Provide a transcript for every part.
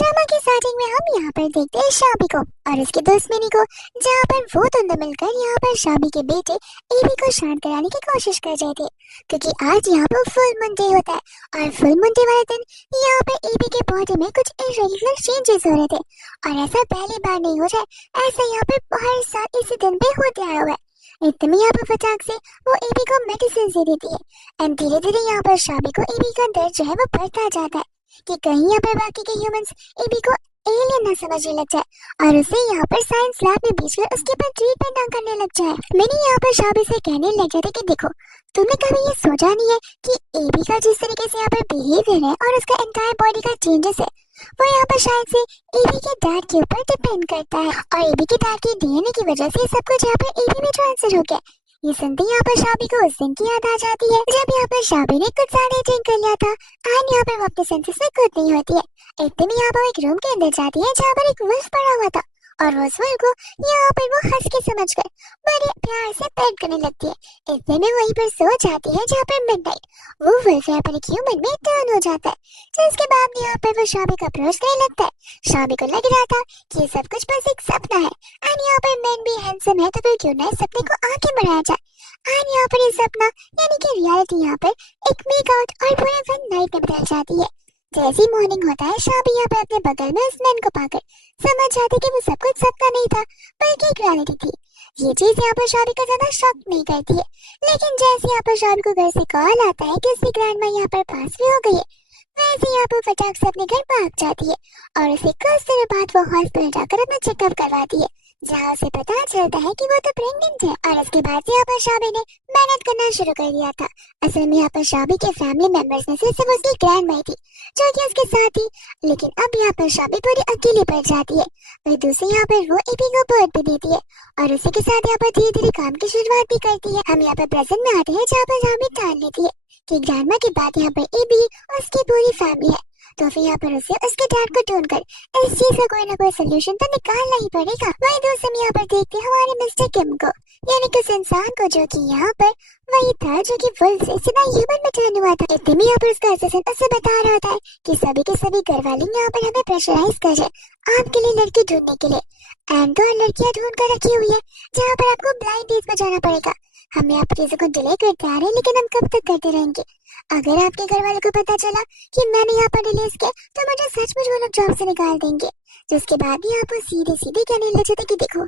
Drama की starting में हम यहाँ पर देखते हैं शाबी को और उसके दोस्त मिनी को, जहाँ पर वो दोनों मिलकर यहाँ पर शाबी के बेटे एबी को शांत कराने की कोशिश कर रहे थे, क्योंकि आज यहाँ पर फुल मून डे होता है और फुल मून डे वाले दिन यहाँ पर एबी के बॉडी में कुछ इरेगुलर चेंजेस हो रहे थे और ऐसा पहली बार नहीं हो रहा है, ऐसा यहाँ पर हर साल इसी दिन पे होते आया हुआ है। इतने यहाँ पर फटाक से वो एबी को मेडिसिन दे देती है एंड धीरे धीरे यहाँ पर शाबी को एबी का दर्द जो है वो बढ़ता जाता है कि कहीं यहाँ पर बाकी के ह्यूमंस एबी को एलियन ना समझने लग जाए और उसे यहाँ पर साइंस लैब में भेजकर उसके ऊपर ट्रीटमेंट ना करने लग जाए। मैंने यहाँ पर शाबी से कहने लग गया था कि देखो, तुमने कभी ये सोचा नहीं है कि एबी का जिस तरीके से यहाँ पर बिहेवियर है और उसका एंटायर बॉडी का चेंजेस है वो यहाँ पर शायद से एबी के डैड के ऊपर डिपेंड करता है और एबी के डैड के डीएनए की वजह से सब कुछ यहाँ पर एबी में ट्रांसफर हो गया। ये सुनते यहाँ पर शाबी को उस दिन की याद आ जाती है जब यहाँ पर शाबी ने कुछ ज्यादा ड्रिंक कर लिया था और यहाँ पर वो अपने सेंसेस में खुद नहीं होती है। इतने में यहाँ पर एक रूम के अंदर जाती है जहाँ पर एक वुल्फ पड़ा हुआ था और उस वुल्फ को यहाँ पर वो हंस के समझकर बड़े प्यार से पेट करने लगती है। इतने में वहीं पर सो जाती है जहाँ पर मिडनाइट वो वुल्फ यहाँ पर एक ह्यूमन में टर्न हो जाता है, जिसके बाद यहाँ पर वो शाबी को अप्रोच करने लगता है। शाबी को लग रहा था कि ये सब कुछ बस एक सपना है एंड यहाँ पर मैन भी हैंडसम है तो फिर क्यों ना इस सपने को आगे बढ़ाया जाए। एंड यहाँ पर ये सपना यानी कि रियलिटी यहाँ पर एक मेकआउट और पूरे वन नाइट में बदल जाती है। जैसी मॉर्निंग होता है शाबी यहाँ पर अपने बगल में उस मैन को पाकर समझ जाती कि वो सब कुछ सपना नहीं था बल्कि एक रियलिटी थी। ये चीज यहाँ पर शाबी को ज्यादा शॉक नहीं करती है, लेकिन जैसे यहाँ पर शाबी को घर से कॉल आता है कि उसकी ग्रैंड माँ यहाँ पर पास भी हो गई है, वैसे यहाँ पर फटाक से अपने घर भाग जाती है और उसे कुछ देर बाद वो हॉस्पिटल जाकर अपना चेकअप करवाती है, जहाँ उसे पता चलता है कि वो तो प्रेग्नेंट है। और उसके बाद से यहाँ पर शाबी ने मेहनत करना शुरू कर दिया था। असल में यहाँ पर शाबी के फैमिली मेंबर्स में से सिर्फ उसकी ग्रैंड माँ थी जो कि उसके साथ थी, लेकिन अब यहाँ पर शाबी पूरी अकेली पड़ जाती है। वही दूसरी यहाँ पर वो एबी को बर्थ भी देती है और उसी के साथ यहाँ पर धीरे धीरे काम की शुरुआत भी करती है। हम यहाँ पर प्रेजेंट में आते हैं जहाँ पर शाबी ठान लेती है कि ग्रैंड माँ के बाद यहाँ पर एबी उसकी पूरी फैमिली है, तो फिर यहाँ पर उसे उसके डैड को ढूंढकर इस चीज का कोई ना कोई सोल्यूशन तो निकालना ही पड़ेगा। वही दूसरे में यहाँ पर देखते हैं हमारे मिस्टर किम को, यानी कि उस इंसान को जो कि यहाँ पर वही था जो कि वुल्फ से सीधा ह्यूमन में टर्न हुआ था। इतने में यहाँ पर उसका असिस्टेंट उसे बता रहा होता है कि सभी के सभी घर वाले यहाँ पर हमें प्रेशराइज कर रहे आपके लिए लड़की ढूंढने के लिए एंड तो लड़कियां ढूंढ कर रखी हुई है जहाँ पर आपको ब्लाइंड डेट पर जाना पड़ेगा। हम यहाँ पर चीजों को डिले करते आ रहे हैं, लेकिन हम कब तक करते रहेंगे? अगर आपके घर वाले को पता चला कि मैंने यहाँ पर रिलीज किया तो मुझे सचमुच वो लोग जॉब से निकाल देंगे। जिसके बाद ही आप सीधे सीधे कहने लग जाते कि देखो,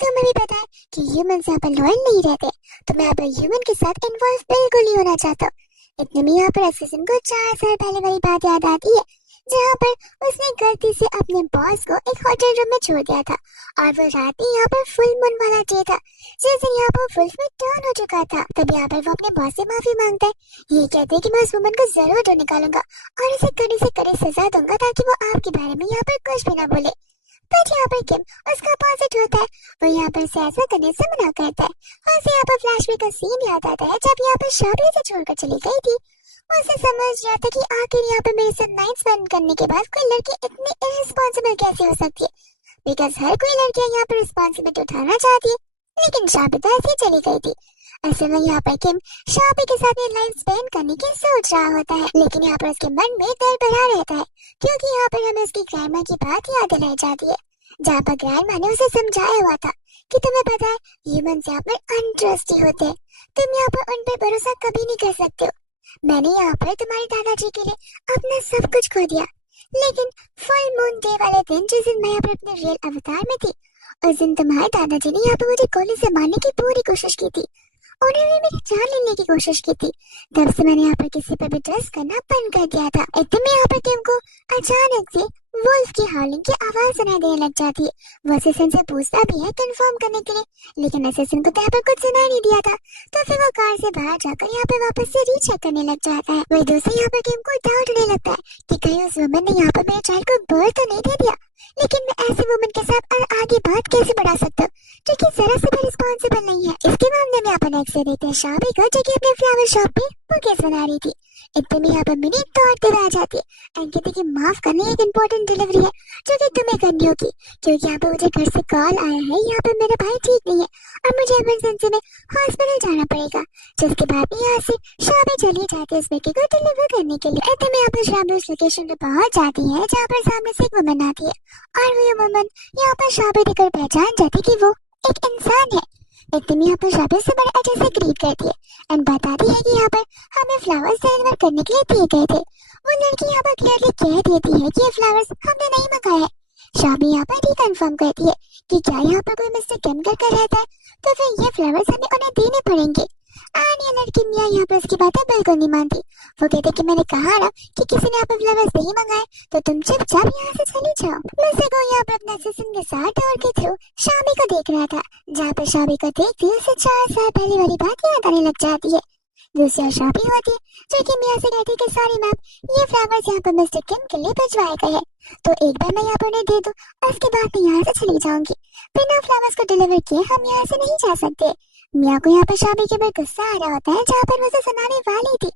तुम्हें भी पता है कि ह्यूमन यहाँ पर लॉयल नहीं रहते, तो मैं यहाँ पर ह्यूमन के साथ इन्वॉल्व बिल्कुल नहीं होना चाहता। इतने में यहाँ पर असिस्टेंट को 4 साल पहले वाली बात याद आती है जहाँ पर उसने गलती से अपने बॉस को एक होटल रूम में छोड़ दिया था और वो रात ही यहाँ पर फुल मून वाला डे था जिस दिन यहाँ पर वुल्फ में टर्न हो चुका था। तब यहाँ पर वो अपने बॉस से माफी मांगता है। ये कहते हैं कि मैं उस वुमन को जरूर ढूंढ निकालूंगा और उसे कड़ी से कड़ी सजा दूंगा ताकि वो आपके बारे में यहाँ पर कुछ भी ना बोले। बट यहाँ पर किम उसका अपोजिट होता है, वो यहाँ पर से ऐसा करने से मना करता है और उसे यहाँ पर फ्लैशबैक का सीन याद आता है जब यहाँ पर शाबी से छोड़कर चली गई थी। उसे समझ जाता कि आखिर यहाँ पे मेरे साथ नाइट स्पेंड करने के बाद कोई लड़की इतनी इररिस्पॉन्सिबल कैसे हो सकती है, बिकॉज हर कोई लड़की यहाँ पर रिस्पॉन्सिबिलिटी उठाना चाहती है, लेकिन शाबी तो ऐसे चली गई थी। असल में यहाँ पर किम शाबी के साथ लाइफ स्पेंड करने की सोच रहा होता है, लेकिन यहाँ पर उसके मन में डर भरा रहता है क्योंकि यहाँ पर हमें उसकी ग्रैंड माँ की बात याद दिलाई जाती है जहाँ पर ग्रैंड माँ ने उसे समझाया हुआ था कि तुम्हें पता है ह्यूमंस यहाँ पर अनट्रस्टी होते हैं, तुम यहाँ पर उन पर भरोसा कभी नहीं कर सकते हो। मैंने यहाँ पर तुम्हारे दादाजी के लिए अपना सब कुछ खो दिया, लेकिन फुल मून डे वाले दिन जिस दिन मैं यहाँ पर अपने रियल अवतार में थी, उस दिन तुम्हारे दादाजी ने यहाँ पर मुझे गोली से मारने की पूरी कोशिश की थी, उन्होंने मेरी जान लेने की कोशिश की थी। तब से मैंने यहाँ पर किसी पर भी ट्रस्ट करना बंद कर दिया था। इतने में यहाँ पर किम को अचानक से वुल्फ की हाउलिंग की आवाज सुनाई देने लग जाती है। वो असिस्टेंट से पूछता भी है कंफर्म करने के लिए, लेकिन असिस्टेंट को तो यहाँ पर कुछ सुनाई नहीं दिया था, तो फिर वो कार से बाहर जाकर यहाँ पे वापस से रीचेक करने लग जाता है। वही दूसरे यहाँ पर किम को डाउट होने लगता है कि कहीं उस वुमन ने यहाँ पर मेरे चाइल्ड को बर्थ तो नहीं दे दिया, लेकिन मैं ऐसे वुमन के साथ और आगे बात कैसे बढ़ा सकता हूँ जो कि जरा से भी रिस्पॉन्सिबल नहीं है। इसके मामले में अपन नेक्स्ट देखते हैं शाबी को जो कि अपने फ्लावर शॉप पे बुकेस बना रही थी। इतने में यहाँ पर मिनी दौड़ते हुए आ जाती है एंड कहती है कि माफ करना, एक इम्पोर्टेंट डिलीवरी है जो कि तुम्हें करनी होगी, क्योंकि यहाँ पे मुझे घर से कॉल आया है, यहाँ पे मेरा भाई ठीक नहीं है और मुझे इमरजेंसी में हॉस्पिटल जाना पड़ेगा। जिसके बाद यहाँ से शाबी चली जाती है इस बेटी को डिलीवर करने के लिए। इतने में यहाँ पर शाबी उस लोकेशन पे पहुंच जाती है जहाँ पर सामने से एक वुमन आती है और वो वुमन यहाँ पर शाबी देखकर पहचान जाती कि वो एक इंसान है। इतने में यहाँ पर शाबी से बड़े अच्छे से ग्रीट करती है एंड बताती है कि यहाँ पर हमें फ्लावर्स डिलीवर करने के लिए दिए गए थे। वो लड़की यहाँ पर क्लियरली कह देती है कि ये फ्लावर्स हमने नहीं मंगाए हैं। शाबी यहाँ पर रिकन्फर्म करती है कि क्या यहाँ पर कोई मिस्टेक कम करके रहता है, तो फिर ये फ्लावर्स हमें उन्हें देने पड़ेंगे। एंड ये लड़की मियाँ यहाँ पर उसकी बातें बिल्कुल नहीं मानती। वो कहते कि मैंने कहा ना कि किसी ने यहाँ पर फ्लावर्स नहीं मंगाए, तो तुम चुपचाप यहाँ से चली जाओ। मिस्टर यहाँ पर अपने असिस्टेंट के साथ डोर के थ्रू शाबी को देख रहा था, जहाँ पर शाबी को देखती उसे 4 साल पहले वाली बात याद आने लग जाती है। दूसरी ओर शाबी होती है जो कि मियाँ से कहती है कि सॉरी मैम, ये फ्लावर्स यहाँ पर मिस्टर किम के लिए भिजवाए गए हैं, तो एक बार मैं यहाँ पर उन्हें दे दूँ और उसके बाद मैं यहाँ से चली जाऊंगी। बिना फ्लावर्स को डिलीवर किए हम यहाँ से नहीं जा सकते। मियाँ को यहाँ पर शाबी के ऊपर गुस्सा आ रहा होता है, जहाँ पर वो उसे सुनाने वाली थी,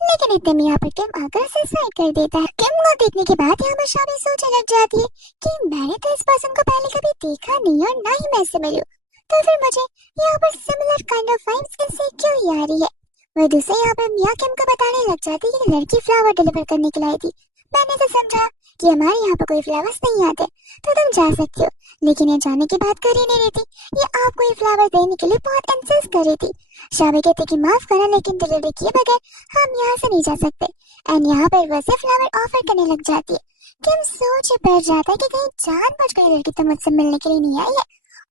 लेकिन इतने में यहाँ पर किम आकर उसे साइड कर देता है। किम को देखने के बाद यहाँ पर शाबी सोचने लग जाती है कि मैंने तो इस पर्सन को पहले कभी देखा नहीं और ना ही मैं इससे मिली हूँ, तो फिर मुझे यहाँ पर सिमिलर काइंड ऑफ वाइब्स इससे क्यों ही आ रही है। वह दूसरे यहाँ पर मियाँ किम को बताने लग जाती है कि लड़की फ्लावर डिलीवर करने के लिए आई थी। मैंने तो समझा कि हमारे यहाँ पर कोई फ्लावर्स नहीं आते, तो तुम जा सकती हो, लेकिन ये जाने की बात कर ही नहीं रही थी। ये आपको ये फ्लावर देने के लिए बहुत इंसिस्ट कर रही थी। शाबी कहते कि माफ करना, लेकिन डिलीवरी किए बगैर हम यहाँ से नहीं जा सकते। एंड यहाँ पर वैसे फ्लावर ऑफर करने लग जाती है। किम सोच बैठ जाता है कि कहीं जानबूझकर लड़की तो मुझसे मिलने के लिए नहीं आई है।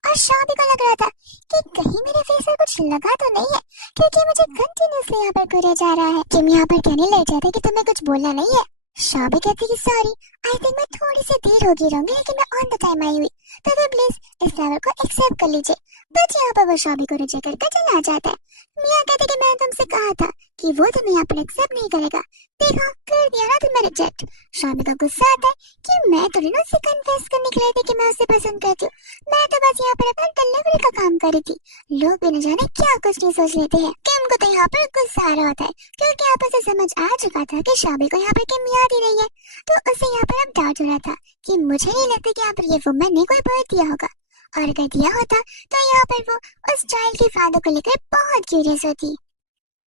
और शाबी को लग रहा था कि कहीं मेरे फेस पर कुछ लगा तो नहीं है, क्योंकि मुझे कंटिन्यूअसली यहाँ पर घूरा जा रहा है। किम यहाँ पर कहने लग जाता है कि तुम्हें कुछ बोलना नहीं है। शाबी कहती कि सॉरी, आई थिंक मैं थोड़ी सी देर होगी रहूंगी, लेकिन मैं ऑन द टाइम आई हुई, तो फिर प्लीज इस फ्लावर को एक्सेप्ट कर लीजिए। बट यहाँ पर वो शाबी को रिजेक्ट करके चला जाता है। मियाँ कहते कि मैंने तुमसे कहा था कि वो तुम्हें यहाँ पर एक्सेप्ट नहीं करेगा, देखा कर दिया ना तुम्हें रिजेक्ट। शाबी का गुस्सा आता है कि मैं थोड़ी ना उसे कन्फेस करने के लिए थी कि मैं उसे पसंद करती हूँ, मैं तो बस यहाँ पर अपना डिलीवरी का काम कर रही थी। लोग भी न जाने क्या कुछ नहीं सोच लेते हैं। किम को तो यहाँ पर गुस्सा आ रहा होता है, क्योंकि यहाँ पर उसे समझ आ चुका था कि शाबी को यहाँ पर किम याद ही नहीं है, तो उसे यहाँ पर अब डाउट हो रहा था कि मुझे नहीं लगता कि यहाँ पर ये वुमन ने कोई बर्थ दिया होगा, और अगर दिया होता तो यहाँ पर वो उस चाइल्ड के फादर को लेकर बहुत क्यूरियस होती।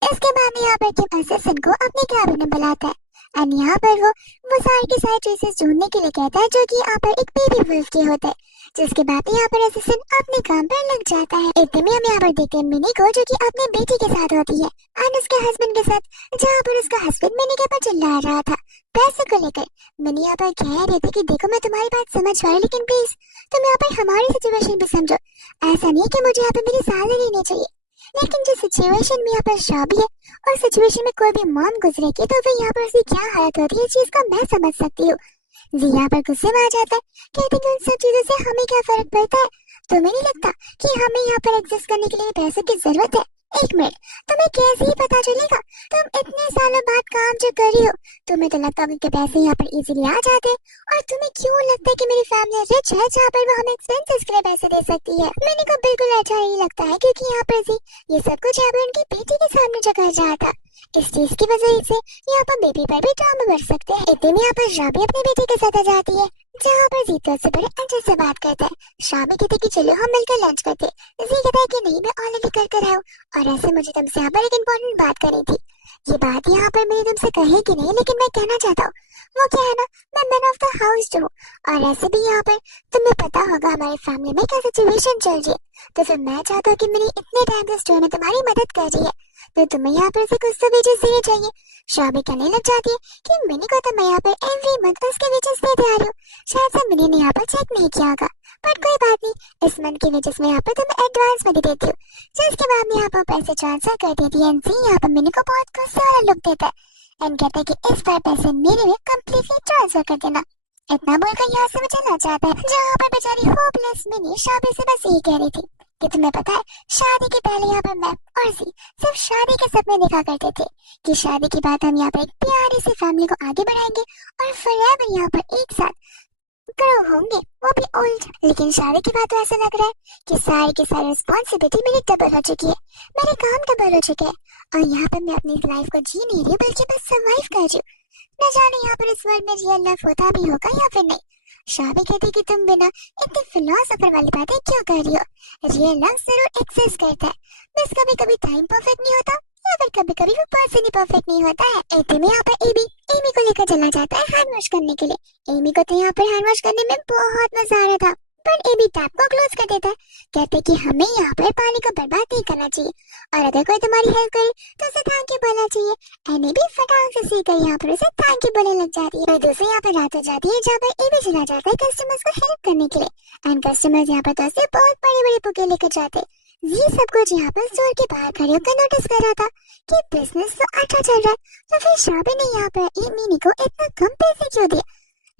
इसके बाद यहाँ पर किम असिस्टेंट को अपने कैबिन में बुलाता है एंड यहाँ पर वो सारी की सारी ट्रेसेस ढूंढने के लिए कहता है, जो कि यहाँ पर एक बेबी वुल्फ के होते हैं। जिसके बाद यहाँ पर असिस्टेंट अपने काम पर लग जाता है। इतने में हम यहाँ पर देखते हैं मिनी को, जो कि अपने बेटी के साथ होती है एंड उसके हस्बैंड के साथ, जहाँ पर उसका हस्बैंड मिनी के ऊपर चिल्ला रहा था पैसे को लेकर। मिनी यहाँ पर कह रहे थे कि देखो मैं तुम्हारी बात समझ पा रही, लेकिन प्लीज तुम यहाँ पर हमारी सिचुएशन भी समझो। ऐसा नहीं कि मुझे यहाँ पर मेरी सैलरी लेनी चाहिए, लेकिन जो सिचुएशन में यहाँ पर शाबी है और सिचुएशन में कोई भी मॉम गुजरेगी, तो फिर यहाँ पर उसकी क्या हालत होती है, इस चीज को मैं समझ सकती हूँ। जी यहाँ पर गुस्से में आ जाता है, कहते हैं कि उन सब चीजों से हमें क्या फर्क पड़ता है, तुम्हें नहीं लगता कि हमें यहाँ पर एग्जिस्ट करने के लिए पैसों की जरूरत है। एक मिनट, तुम्हें कैसे ही पता चलेगा? तुम इतने सालों बाद काम जो कर रही हो, तुम्हें तो लगता होगा कि पैसे यहाँ पर इजीली आ जाते, और तुम्हें क्यों लगता है कि मेरी फैमिली रिच है जहाँ पर वो हमें एक्सपेंसेस के लिए पैसे दे सकती है? मैंने को बिल्कुल अच्छा नहीं लगता है, क्योंकि यहाँ पर ये सब कुछ यहाँ पर उनकी बेटी के सामने जो कर रहा था, इस चीज की वजह से यहाँ पर बेबी पर भी ड्रामा बढ़ सकते हैं। इतने में यहाँ पर शाबी अपने बेटे के साथ आ जाती है, जहाँ पर जीतो से बड़े अच्छे से बात करता है। शाबी कहते कि चलो हम मिलकर लंच करते। जी कहता है कि नहीं, मैं ऑलरेडी कर कर रहा हूँ, और ऐसे मुझे तुमसे यहाँ पर एक इम्पोर्टेंट बात करनी थी। ये बात यहाँ पर मैंने तुमसे कही कि नहीं, लेकिन मैं कहना चाहता हूँ, वो क्या है ना, मैं मैन ऑफ द हाउस जो हूँ, और ऐसे भी यहाँ पर तुम्हें पता होगा हमारी फैमिली में क्या सिचुएशन चल रही है, तो फिर मैं चाहता हूँ कि मेरी इतने टाइम से स्टोर में तुम्हारी मदद कर रही है, तो तुम्हें यहाँ पर से कुछ तो वेजेस देने चाहिए। शाबी कहने लग जाती है कि मिनी को तो मैं यहाँ पर एवरी मंथ उसके वेजेस देते आ रही हूँ, शायद से मिनी ने यहाँ पर चेक नहीं किया होगा, बट कोई बात नहीं, इस मंथ के वेजेस में यहाँ पर तुम्हें एडवांस में दे देती हूँ। जिसके बाद में यहाँ पर पैसे ट्रांसफर कर देती है। यहाँ पर मिनी को बहुत गुस्सा वाला लुक देता है एंड कहता है कि इस बार पैसे मेरे में कम्प्लीटली ट्रांसफर कर देना। इतना बोलकर यहाँ से वो चला जाता है, जहाँ पर बेचारी होपलेस मिनी शाबी से बस यही कह रही थी कि तुम्हें पता है, शादी के पहले यहाँ पर मैं और जी सिर्फ शादी के सपने देखा करते थे कि शादी के बाद हम यहाँ पर एक प्यारी सी फैमिली को आगे बढ़ाएंगे और फॉरएवर यहाँ पर एक साथ करोड़ होंगे, वो भी ओल्ड। लेकिन शादी के बाद तो ऐसा लग रहा है कि सारी की सारी रिस्पॉन्सिबिलिटी मेरी डबल हो चुकी है, मेरे काम डबल हो चुके हैं, और यहाँ पर मैं अपनी लाइफ को जी नहीं रही हूँ बल्कि बस सर्वाइव कर रही हूँ। न जाने यहाँ पर इस वर्ल्ड में रियल लव होता भी होगा या फिर नहीं। शादी कहती कि तुम बिना इतनी फिलोसफर वाली बातें क्यों कर रही हो, रियल लव जरूर एक्सिस्ट करता है, बस कभी कभी टाइम परफेक्ट नहीं होता या फिर कभी कभी वो पर्सन ही परफेक्ट नहीं होता है। इतने में यहाँ पर एमी को लेकर चला जाता है हैंड वॉश करने के लिए। एमी को तो यहाँ पर हैंड वॉश करने में बहुत मजा आ रहा था, पर एमी टैप को क्लोज कर देता है, कहते कि हमें यहाँ पर पानी को बर्बाद नहीं करना चाहिए, और अगर कोई तुम्हारी हेल्प करे तो उसे थैंक यू बोलना चाहिए। एमी भी फटाक से सीकर यहाँ पर उसे थैंक यू बोलने लग जाती है। और दूसरी यहाँ पर रात हो जाती है जहाँ पर एमी चला जाता है कस्टमर्स को हेल्प करने के लिए, एंड कस्टमर्स यहाँ पर तो उसे बहुत बड़े बड़े बुके लेकर जाते। ये सब कुछ यहाँ पर स्टोर के बाहर खड़े होकर नोटिस कर रहा था कि बिजनेस तो अच्छा चल रहा है, तो फिर शाबी ने यहाँ पर एमी को इतना कम पैसे क्यों दिए।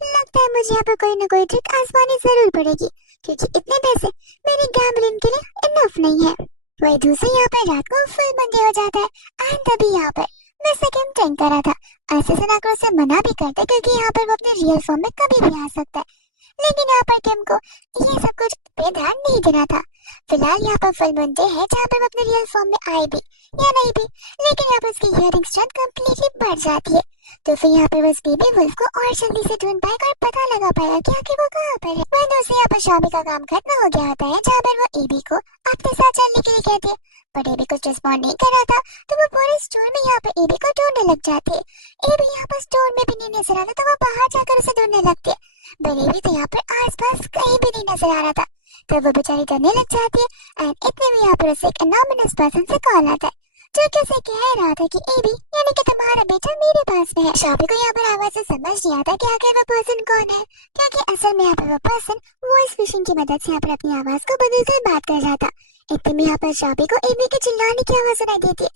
लगता है मुझे यहाँ पर कोई ना कोई ट्रिक आजमानी जरूर पड़ेगी, क्योंकि इतने पैसे मेरे गैम्बलिंग के लिए इनफ नहीं है। वही दूसरे यहाँ पर रात को फुल मंडे हो जाता है, एंड तभी यहाँ पर मैं सेकंड ड्रिंक कर रहा था। ऐसे सनाकर उसे मना भी करते क्योंकि यहाँ पर वो अपने रियल फॉर्म में कभी भी आ सकता है, लेकिन यहाँ पर किम को ये सब कुछ पे ध्यान नहीं देना था। फिलहाल यहाँ पर फुल मंडे है जहाँ पर वो अपने रियल फॉर्म में आए भी या नहीं भी, लेकिन यहाँ पर उसकी हियरिंग स्ट्रेंथ कम्प्लीटली बढ़ जाती है, तो फिर यहाँ पर बस बेबी वुल्फ को और जल्दी से ढूंढ पाएगा और पता लगा पाएगा कि आखिर वो कहाँ पर है। वही दूसरे यहाँ पर शाबी का काम खत्म हो गया होता है जहाँ पर वो एबी को अपने साथ चलने के लिए कहती है, बट एबी कुछ रिस्पॉन्ड नहीं कर रहा था, तो वो पूरे स्टोर में यहाँ पर एबी को ढूंढने लग जाती है। एबी यहाँ पर स्टोर में भी नहीं नजर आ रहा, तो वो बाहर जाकर उसे ढूंढने लगती है, पर एबी तो यहाँ पर आसपास कहीं भी नहीं नजर आ रहा था, तो वो बेचारी डरने लग जाती है। एंड इतने में यहाँ पर उसे एक अनोनिमस पर्सन से कॉल आता है, जो कि उसे कह रहा था कि एबी यानी कि तुम्हारा बेटा मेरे पास में है। शाबी को यहाँ पर आवाज से समझ नहीं आता कि आखिर वो पर्सन कौन है, क्योंकि असल में यहाँ पर वो पर्सन वॉइस फिशिंग की मदद से यहाँ पर अपनी आवाज को बदलकर बात कर रहा था। इतने में यहाँ पर शाबी को एबी के चिल्लाने की आवाज सुनाई देती है,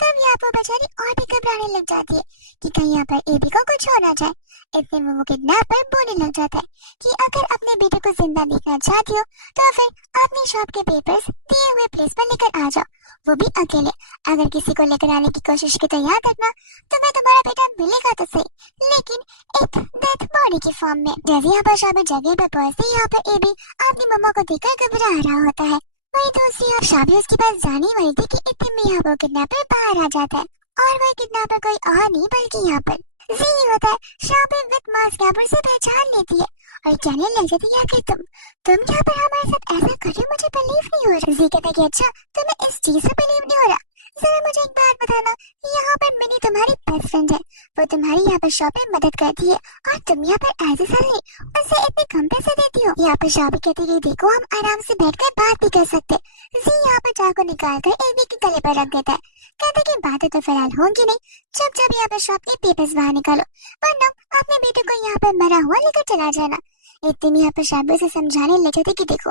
तब यहाँ पर बेचारी और भी घबराने लग जाती है कि कहीं यहाँ पर एबी को कुछ हो ना जाए। इतने में वो किडनैपर बोलने लग जाता है कि अगर अपने बेटे को जिंदा देखना चाहती हो तो फिर अपनी शॉप के पेपर्स दिए हुए प्लेस पर लेकर आ जाओ, वो भी अकेले। अगर किसी को लेकर आने की कोशिश की तो याद रखना तुम्हें तुम्हारा बेटा मिलेगा तो सही, लेकिन एक डेथ बॉडी की फॉर्म में। जैसे यहाँ पर शाबी जगह पर पहुंचती यहाँ पर एबी अपनी मम्मा को देखकर घबरा रहा होता है। वही दूसरी आप शाबी उसके पास जाने वाली थी कि इतने में यहाँ पर किडनैपर बाहर आ जाता है, और वह किडनैपर कोई और नहीं बल्कि यहाँ पर जी होता है। शाबी विद मास्क यहाँ पर से पहचान लेती है और कहने लग जाती है कि तुम यहाँ पर हमारे साथ ऐसा कर रहे हो, मुझे बिलीव नहीं हो रहा। जी कहता है कि अच्छा तुम्हें इस चीज से बिलीव नहीं हो रहा, जरा मुझे एक बात बताना, यहाँ पर मिनी तुम्हारी बेस्ट फ्रेंड है, वो तुम्हारी यहाँ पर शॉप में मदद करती है और तुम यहाँ पर एज ए सैलरी उसे इतने कम पैसे देती हो। यहाँ पर शाबी कहती है देखो हम आराम से बैठकर बात भी कर सकते। जी यहाँ पर चाकू निकाल कर एबी के गले पर रख देता है, कहते कि बातें तो फिलहाल होंगी नहीं, जब यहाँ पर शॉप के पेपर्स बाहर निकालो, वरना अपने बेटे को यहाँ पर मरा हुआ लेकर चला जाना। इतने में यहाँ पर शाबी से समझाने लग जाते कि देखो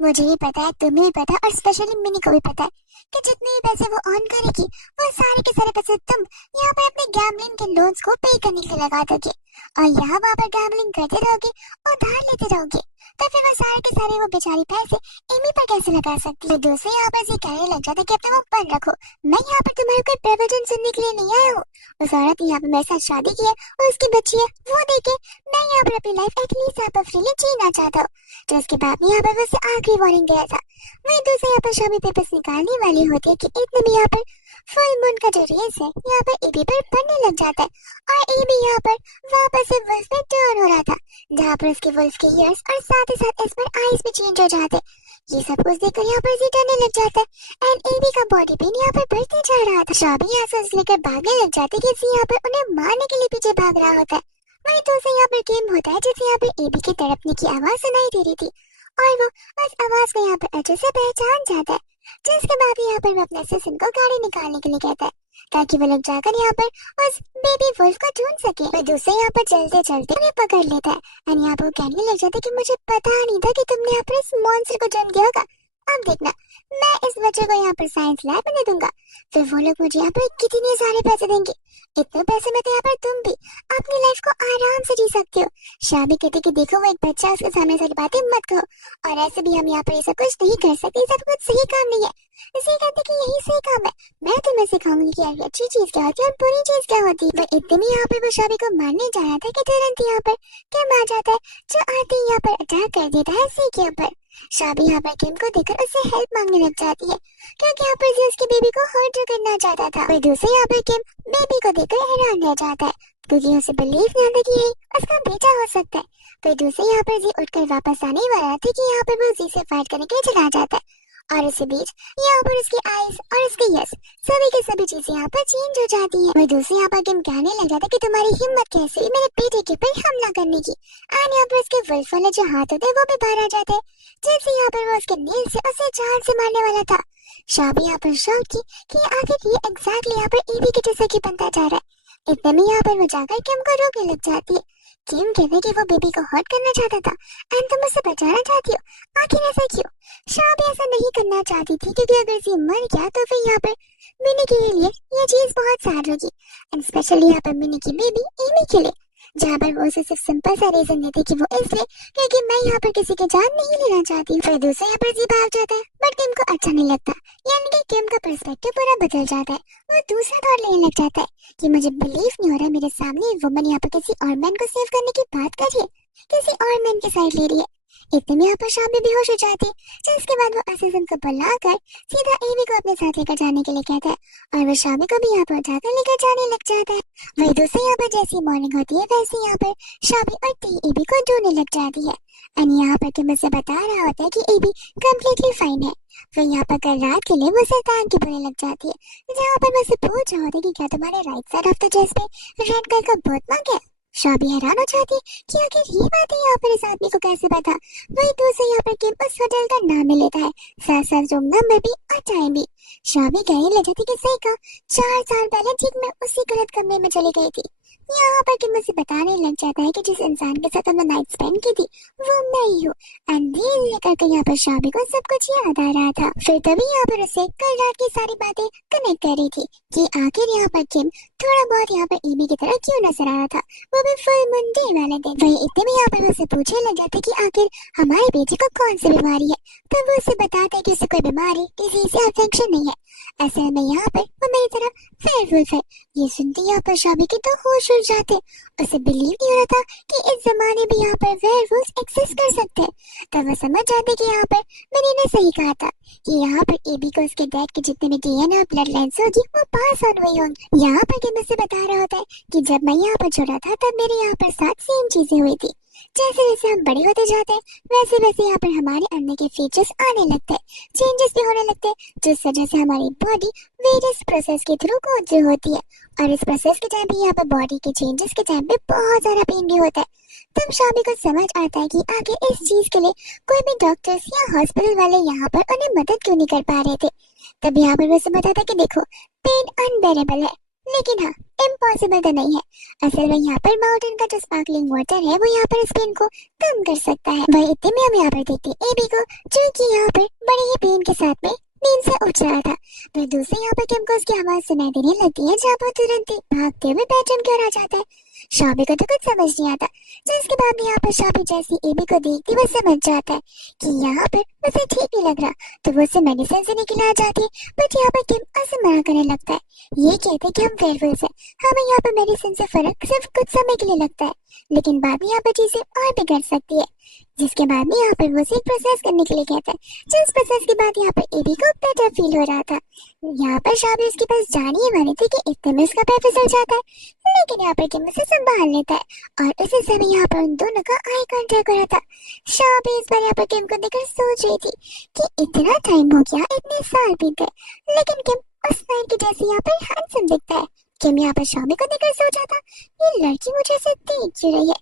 मुझे भी पता है, तुम्हें भी पता है, और स्पेशली मिनी को भी पता है कि जितने भी पैसे वो ऑन करेगी वो सारे के सारे पैसे तुम यहाँ पर अपने गैम्बलिंग के लोन्स को पे करने के लिए लगा दोगे, और यहाँ वहाँ पर गैम्बलिंग करते रहोगे और धार लेते रहोगे, तो फिर वो सारे के सारे वो बेचारी पैसे एमी पर कैसे लगा सकती है। दूसरे यहाँ पर ये कहने लग जाता है कि अपने मुंह बंद रखो, मैं यहाँ पर तुम्हारे कोई प्रवचन सुनने के लिए नहीं आया हूँ। उस औरत ने यहाँ पर मेरे साथ शादी की है और उसकी बच्ची है, वो देखे मैं यहाँ पर अपनी लाइफ एटलीस्ट यहाँ पर फ्रीली जीना चाहता हूँ। तो उसके बाद यहाँ पर उसे आखिरी वार्निंग दिया था। वही दूसरे यहाँ पर शाबी पेपर्स निकालने वाली होती है कि इतने में यहाँ पर फुल मून का जो रेस है यहाँ पर एबी पर पड़ने लग जाता है, और एबी यहाँ पर वापस से वुल्फ में टर्न हो रहा था, जहाँ पर उसके वुल्फ के ईयर्स और साथ ही साथ इस पर आईज भी चेंज हो जाते। ये सब कुछ देखकर यहाँ पर डरने लग जाता है, एंड एबी का बॉडी पेन यहाँ पर बढ़ते जा रहा था। शाबी यहाँ से लेकर भागने लग जाती है कि यहाँ पर उन्हें मारने के लिए पीछे भाग रहा होता है। वही दूसरे यहाँ पर गेम होता है जिसे यहाँ पर एबी की तड़पने की आवाज सुनाई दे रही थी, और वो उस आवाज को यहाँ पर अच्छे से पहचान जाता है, जिसके बाद यहाँ पर वो अपने असिस्टेंट को गाड़ी निकालने के लिए कहता है ताकि वो लोग जाकर यहाँ पर उस बेबी वुल्फ को ढूंढ सके। और दूसरे यहाँ पर चलते चलते उन्हें पकड़ लेता है, एंड यहाँ पर वो कहने लग जाता है कि मुझे पता नहीं था कि तुमने यहाँ पर इस मॉन्स्टर को ढूंढ गया होगा, अब देखना, मैं इस बच्चे को यहाँ पर साइंस लैब में दे दूंगा, फिर वो लोग मुझे यहाँ पर कितने सारे पैसे देंगे। इतने पैसे में तो यहाँ पर तुम भी अपनी लाइफ को आराम से जी सकते हो। शाबी कहती कि देखो वो एक बच्चा, उसके सामने सारी बातें मत कहो, और ऐसे भी हम यहाँ पर ये सब कुछ नहीं कर सकते, सब कुछ सही काम नहीं है। इसे कहते कि यही सही काम है, मैं तुम्हें सिखाऊंगी कि यार अच्छी चीज क्या होती है और बुरी चीज क्या होती है। वो इतने में यहाँ पर वो शाबी को मारने जा रहा था कि तुरंत यहाँ पर किम आ जाता है, जो आते ही यहाँ पर अटैक कर देता है सी के ऊपर। शाबी यहाँ पर किम को देखकर उससे हेल्प मांगने लग जाती है, क्योंकि यहाँ पर उसके बेबी को हर्ट करना चाहता था। और दूसरे यहाँ पर किम बेबी को देखकर हैरान रह जाता है, क्योंकि उसे बिलीव नहीं आता कि यही उसका बेटा हो सकता है। फिर दूसरे यहाँ पर जी उठकर वापस आने वाला था कि यहाँ पर वो जी से फाइट करने के लिए चला जाता है, और इसी बीच यहाँ पर उसकी आईज और उसके यस सभी की सभी चीजें यहाँ पर चेंज हो जाती है। और दूसरे यहाँ पर किम कहने लग जाता है कि तुम्हारी हिम्मत कैसे हुई मेरे बेटे के ऊपर हमला करने की। एंड यहाँ पर उसके वुल्फ वाले जो हाथ होते हैं वो भी बाहर आ जाते हैं, जैसे यहाँ पर वो उसके नील से उसे जान से मारने वाला था। शाबी यहाँ पर शौक की कि आखिर ये एग्जैक्टली यहाँ पर ईवी के जैसे की बनता जा रहा है। इतने में यहाँ पर वो जाकर किम को रोकने लग जाती है। किम कहते कि वो बेबी को हर्ट करना चाहता था एंड तुम उसे बचाना चाहती हो, आखिर ऐसा क्यों? शाबी ऐसा नहीं करना चाहती थी, क्योंकि अगर ये मर गया तो फिर यहाँ पर मिनी के लिए ये चीज बहुत सैड होगी, एंड स्पेशली यहाँ पर मिनी की बेबी एमी के लिए, जहाँ पर वो उसे सिर्फ सिंपल सा रीजन देते कि वो इसलिए क्योंकि मैं यहाँ पर किसी की जान नहीं लेना चाहती। फिर दूसरे यहाँ पर जी भाग जाता है, बट किम को अच्छा नहीं लगता, यानी कि किम का पर्सपेक्टिव पूरा बदल जाता है। वो दूसरा थॉट लेने लग जाता है कि मुझे बिलीव नहीं हो रहा मेरे सामने वुमन यहाँ पर किसी और मैन को सेव करने की बात कर रही है, किसी और मैन की साइड ले रही है। इतने में यहाँ पर शाबी बेहोश हो जाती है, जिसके बाद वो असिस्टेंट को बुलाकर सीधा एवी को अपने साथ लेकर जाने के लिए कहता है, और वो शाबी को भी यहाँ पर उठाकर लेकर जाने लग जाता है। वही दूसरे यहाँ पर जैसी मॉर्निंग होती है वैसे यहाँ पर शाबी और टी एबी को ढूंढने लग जाती है, एंड यहाँ पर किम उसे बता रहा होता है कि एबी कम्प्लीटली फाइन है। फिर यहाँ पर कल रात के लिए वो सरतान की बोलने लग जाती है, जहाँ पर वो उसे पूछ रहा होता है कि क्या तुम्हारे right side of the chest पे रेड कलर का बर्थ मार्क है। शाबी हैरान हो जाती है कि आखिर ये बात है यहाँ पर इस आदमी को कैसे पता। वही दूसरे यहाँ पर किम उस होटल का नाम में लेता है, साथ साथ रूम नंबर भी और टाइम भी। शाबी कहने लग जाती कि सही कहा, 4 साल पहले ठीक मैं उसी गलत कमरे में चली गई थी। यहाँ पर किम उसे बताने लग जाता है कि जिस इंसान के साथ हमने नाइट स्पेंड की थी वो मैं ही हूँ, एंड धीरे करके यहाँ पर शाबी को सब कुछ याद आ रहा था। फिर तभी यहाँ पर उसे कल रात की सारी बातें कनेक्ट कर रही थी कि आखिर यहाँ पर किम थोड़ा बहुत यहाँ पर एबी की तरह क्यों नजर आ रहा था, वो भी फुल मून डे वाले दिन। वही इतने में यहाँ पर उसे पूछने लग जाता कि आखिर हमारे बेटे को कौन सी बीमारी है, तो वो उसे बताता है कि उसे कोई बीमारी डिजीज या इन्फेक्शन नहीं है। ऐसे में यहाँ पर वो मेरी तरह फेयरवुल्फ है। ये सुनते यहाँ पर शाबी के तो होश उड़ जाते, उसे बिलीव नहीं हो रहा था कि इस जमाने में यहाँ पर वेयरवुल्फ एक्सिस्ट कर सकते हैं। तब वो समझ जाते कि यहाँ पर मैंने ने सही कहा था कि यहाँ पर एबी को उसके डैड के जितने भी डीएनए और ब्लड लाइन्स होगी वो पास ऑन हुई होंगी। यहाँ पर किम उसे बता रहा होता है कि जब मैं यहाँ पर छोटा था तब मेरे यहाँ पर साथ सेम चीजें हुई थी। जैसे जैसे हम बड़े होते जाते हैं वैसे वैसे यहाँ पर हमारे अंदर के फीचर्स आने लगते हैं, चेंजेस भी होने लगते हैं, जिस वजह से हमारी बॉडी वेरियस प्रोसेस के थ्रू go through होती है। और इस प्रोसेस के टाइम पे यहाँ पर बॉडी के चेंजेस के टाइम पे बहुत सारा पेन भी होता है। तब शाबी को समझ आता है कि आगे इस चीज के लिए कोई भी डॉक्टर्स या हॉस्पिटल वाले यहाँ पर उन्हें मदद क्यों नहीं कर पा रहे थे। तब यहाँ पर वो उसे बताता कि देखो पेन अनबेरेबल है, लेकिन हाँ इम्पॉसिबल तो नहीं है। असल में यहाँ पर माउंटेन का जो स्पार्कलिंग वाटर है वो यहाँ पर इस पेन को कम कर सकता है। वही इतने में हम यहाँ पर देखते हैं एबी को, जो कि यहाँ पर बड़े ही पेन के साथ में नींद से उठ रहा था। फिर दूसरे यहाँ पर किम को उसकी आवाज सुनाई देने लगती है, जहाँ पर तुरंत भागते हुए बेडरूम की ओर आ जाता है। शाबी को तो कुछ समझ नहीं आता, जिसके बाद भी यहाँ पर शाबी जैसी एबी को देखती वो समझ जाता है कि यहाँ पर उसे ठीक नहीं लग रहा, तो वो उसे मेडिसिन से निकला आ जाती है। बट यहाँ पर किम उसे मना करने लगता है, ये कहते हैं कि हम वेयरवुल्फ हैं, हमें यहाँ पर मेडिसिन से फर्क सिर्फ कुछ समय के लिए लगता है, लेकिन बाद में यहाँ पर चीजें और बिगड़ सकती है। जिसके बाद में यहाँ पर वो उसे प्रोसेस करने के लिए कहता है, जिस प्रोसेस के बाद यहाँ पर एबी को बेटर फील हो रहा था। यहाँ पर शाबी उसके पास जाने ही वाली थी कि इतने में उसका पैर फिसल जाता है, लेकिन यहाँ पर किम उसे संभाल लेता है और उसी समय यहाँ पर उन दोनों का आई कांटेक्ट हो रहा था। शाबी इस बार यहाँ पर किम को देखकर सोच रही थी कि इतना टाइम हो गया, इतने साल बीत गए, लेकिन किम उस नाइट के जैसे यहाँ पर हैंडसम दिखता है। किम यहाँ पर शाबी को देखकर सोचा था, ये लड़की मुझे ऐसे देख क्यों रही है,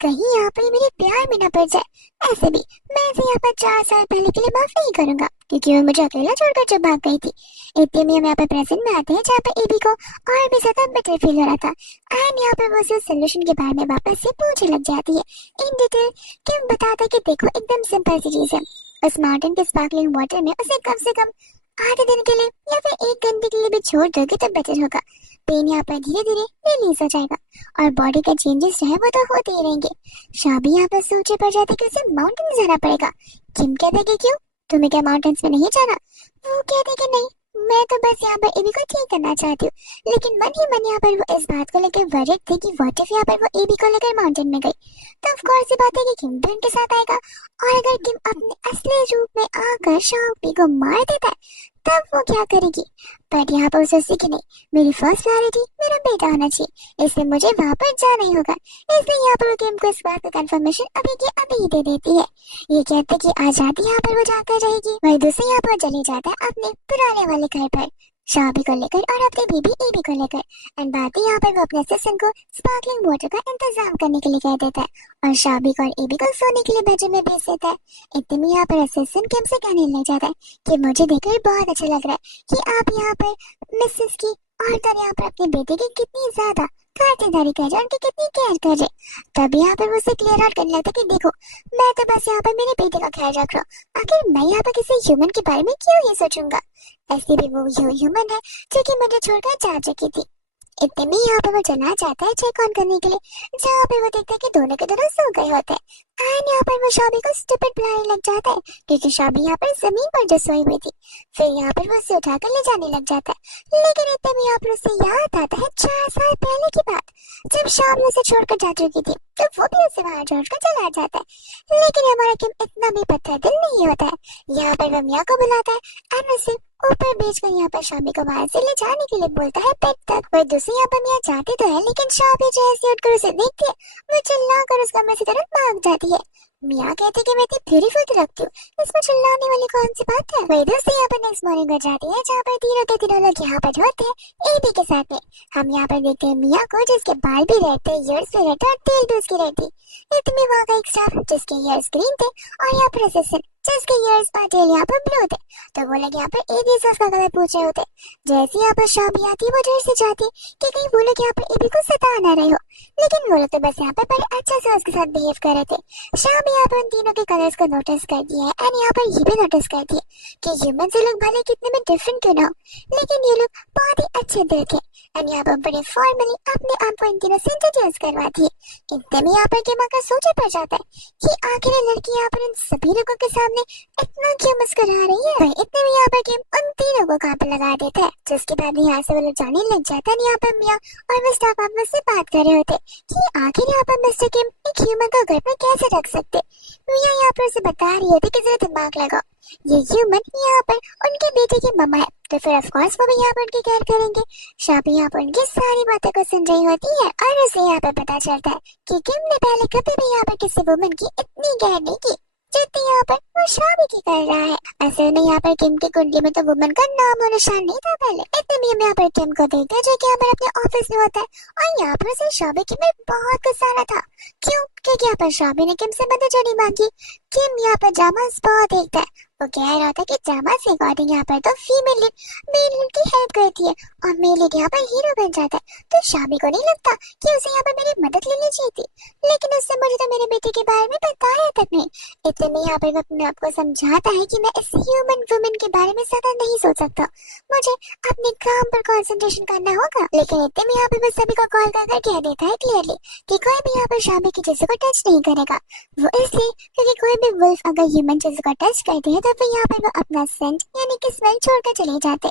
कहीं यहाँ पर मेरे प्यार में न पड़ जाए। ऐसे भी मैं इसे यहाँ पर 4 साल पहले के लिए माफ नहीं करूंगा, क्योंकि वो मुझे अकेला छोड़कर जब भाग गई थी। इतने में हम यहाँ पर प्रेजेंट में आते हैं, जहाँ पर एबी को और भी ज्यादा बेटर फील हो रहा था, एंड यहाँ पर वो उसे सोल्यूशन के बारे में वापस से पूछने लग जाती है इन डिटेल। किम बताता है कि देखो एकदम सिंपल सी चीज है, उस माउंटेन के स्पार्कलिंग वाटर में उसे कम से कम आधे दिन के लिए या फिर 1 घंटे के लिए भी छोड़ दोगे तो बेटर होगा। पेन यहाँ पर धीरे धीरे रिलीज हो जाएगा और बॉडी का चेंजेस जो है वो तो होते ही रहेंगे। शाबी यहाँ पर सोचे पड़ जाती कि उसे माउंटेन जाना पड़ेगा। किम कहते कि क्यों, तुम्हें क्या माउंटेन्स में नहीं जाना? वो कहते कि नहीं, मैं तो बस यहाँ पर एबी को ठीक करना चाहती हूँ। लेकिन मन ही मन यहाँ पर वो इस बात को लेकर वरिड थे कि व्हाट इफ यहाँ पर वो एबी को लेकर माउंटेन में गई तो ऑफ कोर्स ये बात है कि किम भी उनके साथ आएगा। और अगर किम अपने असली रूप में आकर शाओपी को मार देता है तब वो क्या करेगी? बट यहाँ पर उसे कि नहीं, मेरी फर्स्ट प्रायोरिटी मेरा बेटा होना चाहिए, इसलिए मुझे वहाँ पर जाना ही होगा। इसलिए यहाँ पर किम को इस बात का कंफर्मेशन अभी की अभी ही दे देती है। ये कहते कि आजादी यहाँ पर वो जाकर रहेगी। वही दूसरे यहाँ पर चले जाता है अपने पुराने वाले घर पर शाबी को लेकर और अपनी बीबी एबी को लेकर। एंड बात यहाँ पर वो अपने असिस्टेंट को स्पार्कलिंग वाटर का इंतजाम करने के लिए कह देता है और शाबी को और एबी को सोने के लिए बेडरूम में भेज देता है। इतने में यहाँ पर असिस्टेंट किम से कहने लग जाता है कि मुझे देखकर बहुत अच्छा लग रहा है कि आप यहाँ पर मिसेस की औरतों यहाँ पर अपने बेटे की कितनी ज्यादा खातिरदारी कर रहे, उनकी कितनी केयर कर रहे। तब यहाँ पर मुझसे क्लियर आउट करने लगता कि देखो, मैं तो बस यहाँ पर मेरे बेटे का ख्याल रख रहा हूँ, आखिर मैं यहाँ पर किसी ह्यूमन के बारे में क्यों ये सोचूंगा? ऐसे भी वो ह्यूमन है जो कि मुझे छोड़कर जा चुकी थी। इतने में यहाँ पर वो चला जाता है चेक ऑन करने के लिए, जहाँ पे वो देखता है कि दोनों के दोनों सो गए होते हैं। एंड यहाँ पर वो शाबी को स्टूपिड बुलाने लग जाता है क्योंकि शाबी यहाँ पर जमीन पर जो सोई हुई थी। फिर यहाँ पर वो उसे उठाकर ले जाने लग जाता है। लेकिन इतने में यहाँ पर उसे याद आता है 4 साल पहले की बात, जब शाबी उसे छोड़कर जा चुकी थी तो वो भी उसे वहां छोड़कर चला जाता है। लेकिन हमारा किम इतना भी पत्थर दिल नहीं होता है। यहाँ पर वो मिया को बुलाता है एंड उसे ऊपर बेचकर यहाँ पर शाबी को वहां से ले जाने के लिए बोलता है बेड तक। वह दूसरी यहाँ पर मिया जाती तो है, लेकिन शाबी जैसे उठकर उसे देखती है वो चिल्लाकर उस कमरे से तरफ भाग जाती है। मिया कहती कि मैं इतनी ब्यूटीफुल तो लगती हूँ, इसमें चिल्लाने वाली कौन सी बात है? वही दूसरी यहाँ पर नेक्स्ट मॉर्निंग हो जाती है जहाँ पर तीनों के तीनों लोग यहाँ पर होते हैं एबी के साथ में। हम यहाँ पर देखते हैं मिया को जिसके बाल भी रेड थे, ईयर्स भी रेड थे और टेल भी उसकी रेड थी। इतने वहाँ का एक स्टाफ जिसके ईयर्स ग्रीन थे और यहाँ पर असिस्टेंट जिसके ईयर्स और टेल यहाँ पर ब्लू थे। तो वो लोग यहाँ पर एबी से उसका कलर पूछ रहे होते। जैसे यहाँ पर शाबी आती है वो डर से जाती कि कहीं वो लोग यहाँ पर एबी को सता ना रहे हो, लेकिन वो लोग तो बस यहाँ पर बड़े अच्छे से उसके साथ बिहेव कर रहे थे। शाबी यहाँ पर उन तीनों के कलर्स को नोटिस कर दिया है एंड यहाँ पर ये भी नोटिस कर दिया कि ह्यूमन से लोग भले कितने में डिफरेंट क्यों ना हो, लेकिन ये लोग बहुत ही अच्छे दिल के। एंड यहाँ पर बड़े फॉर्मली अपने आप को इन तीनों से इंट्रोड्यूस करवाती है। इतने में यहाँ पर किम आकर सोचे पड़ जाता है कि आखिर ये लड़की यहाँ पर इन सभी लोगों के सामने इतना क्यों मुस्कुरा रही है। तो इतने में यहाँ पर किम उन तीनों को कहाँ पर लगा देता है, जिसके बाद यहाँ से वो लोग जाने लग जाता है। यहाँ पर मिया और वो स्टाफ आपस में बात कर रहे होते कि आखिर यहाँ पर मिस्टर किम एक ह्यूमन को घर में कैसे रख सकते। मिया यहाँ पर उसे बता रही होती कि जरा दिमाग लगाओ, ये ह्यूमन यहाँ पर उनके बेटे की मम्मा है, तो फिर ऑफ कोर्स वो भी यहाँ पर उनकी केयर करेंगे। शाबी यहाँ पर उनकी सारी बातें को सुन रही होती है और उसे यहाँ पर पता चलता है कि किम ने पहले कभी भी यहाँ पर किसी वुमन की इतनी केयर नहीं की जितनी यहाँ पर वो शाबी की कर रहा है। असल में यहाँ पर किम की कुंडली में तो वुमन का नाम और निशान नहीं था पहले। इतने में हम यहाँ पर किम को देखते हैं जो कि यहाँ पर अपने ऑफिस में होता है और यहाँ पर उसे शाबी की में बहुत गुस्सा आ रहा था। क्यों? क्योंकि यहाँ पर शाबी ने किम से मदद नहीं मांगी। किम यहाँ पर जामास बहुत देखता है, वो कह रहा था कि जामास के अकॉर्डिंग यहाँ पर तो फीमेल लीड मेल लीड की हेल्प करती है और मेल लीड यहाँ पर हीरो बन जाता है। तो शाबी को नहीं लगता कि उसे यहाँ पर मेरी मदद लेनी चाहिए थी, लेकिन उसने मुझे तो मेरे बेटे के बारे में बताया तक नहीं। इतने में यहाँ पर वो अपने आप को समझाता है कि मैं इस ह्यूमन वुमन के बारे में ज्यादा नहीं सोच सकता, मुझे अपने काम पर कंसंट्रेशन करना होगा। लेकिन इतने में यहाँ पर वो सभी को कॉल कर कह देता है क्लियरली कि कोई भी यहाँ पर शाबी की चीजों को टच नहीं करेगा। वो इसलिए क्योंकि कोई भी वुल्फ अगर ह्यूमन चीजों को टच करते हैं तो फिर यहाँ पर वो अपना सेंट यानी कि स्मेल छोड़कर चले जाते,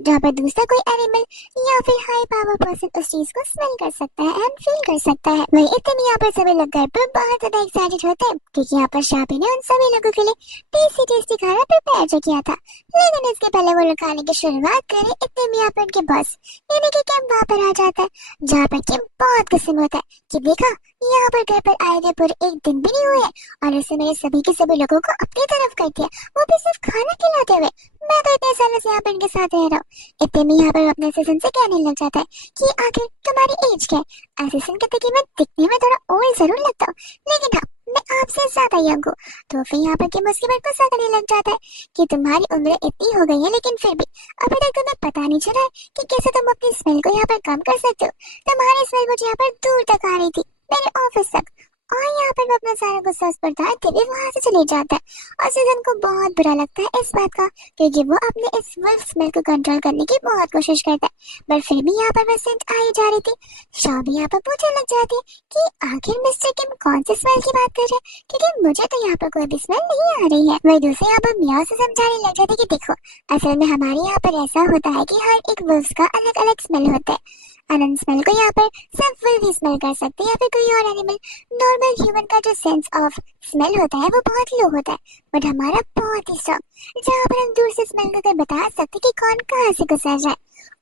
जहाँ पर दूसरा कोई एनिमल या फिर हाई पावर पर्सन उस चीज को स्मेल कर सकता है एंड फील कर सकता है। वही इतने यहाँ पर सभी लोग घर पर बहुत ज्यादा एक्साइटेड होते हैं क्योंकि यहाँ पर शाबी ने उन सभी लोगों के लिए टेस्टी टेस्टी खाना प्रिपेयर जो किया था। लेकिन इसके पहले वो लोग खाने की शुरुआत करें, इतने में यहाँ पर उनके बॉस यानी कि किम वहाँ पर आ जाता है, जहाँ पर किम बहुत गुस्से में होता है कि देखा यहाँ पर घर पर आए हुए पूरे 1 दिन भी नहीं हुए और उसने मेरे सभी के सभी लोगों को अपनी तरफ कर दिया, वो भी सिर्फ खाना खिलाते हुए। मैं तो इतने सालों से यहाँ पर इनके साथ रह रहा हूँ। इतने में यहाँ पर अपने असिस्टेंट से कहने लग जाता है कि आखिर तुम्हारी एज क्या है। असिस्टेंट कहते कि मैं दिखने में थोड़ा ओल्ड जरूर लगता हूँ, लेकिन हाँ मैं आपसे ज्यादा यंग हूँ। तो फिर यहाँ पर किम उसके बाद गुस्सा करने लग जाता है कि तुम्हारी उम्र इतनी हो गई है लेकिन फिर भी अभी तक तुम्हें पता नहीं चला है कि कैसे तुम अपनी स्मेल को यहाँ पर कम कर सकते हो। तुम्हारी स्मेल मुझे यहाँ पर दूर तक आ रही थी, मेरे ऑफिस तक, और यहाँ पर वो अपना सारा गुस्सा उस पर डालते हुए वहां से चले जाता है। और सुजन को बहुत बुरा लगता है इस बात का, क्योंकि वो अपने इस वुल्फ स्मेल को कंट्रोल करने की बहुत कोशिश करता है, पर फिर भी यहाँ पर वो सेंट आ ही जा रही थी। शाह भी यहाँ पर पूछने लग जाती है कि आखिर मिस्टर किम कौन सी स्मेल की बात कर रहे हैं, क्योंकि मुझे तो यहाँ पर कोई भी स्मेल नहीं आ रही है। वही दूसरे यहाँ पर मियाँ से समझाने लग जाती है कि देखो, असल में हमारे यहाँ पर ऐसा होता है कि हर एक वुल्फ का अलग अलग स्मेल होता है। अनंत स्मेल को यहाँ पर सिर्फ वुल्फ ही स्मेल कर सकते हैं या फिर कोई और एनिमल। नॉर्मल ह्यूमन का जो सेंस ऑफ स्मेल होता है वो बहुत लो होता है, बट हमारा बहुत ही स्ट्रॉन्ग, जहाँ पर हम दूर से स्मेल करके बता सकते कि कौन कहाँ से गुजर रहा है।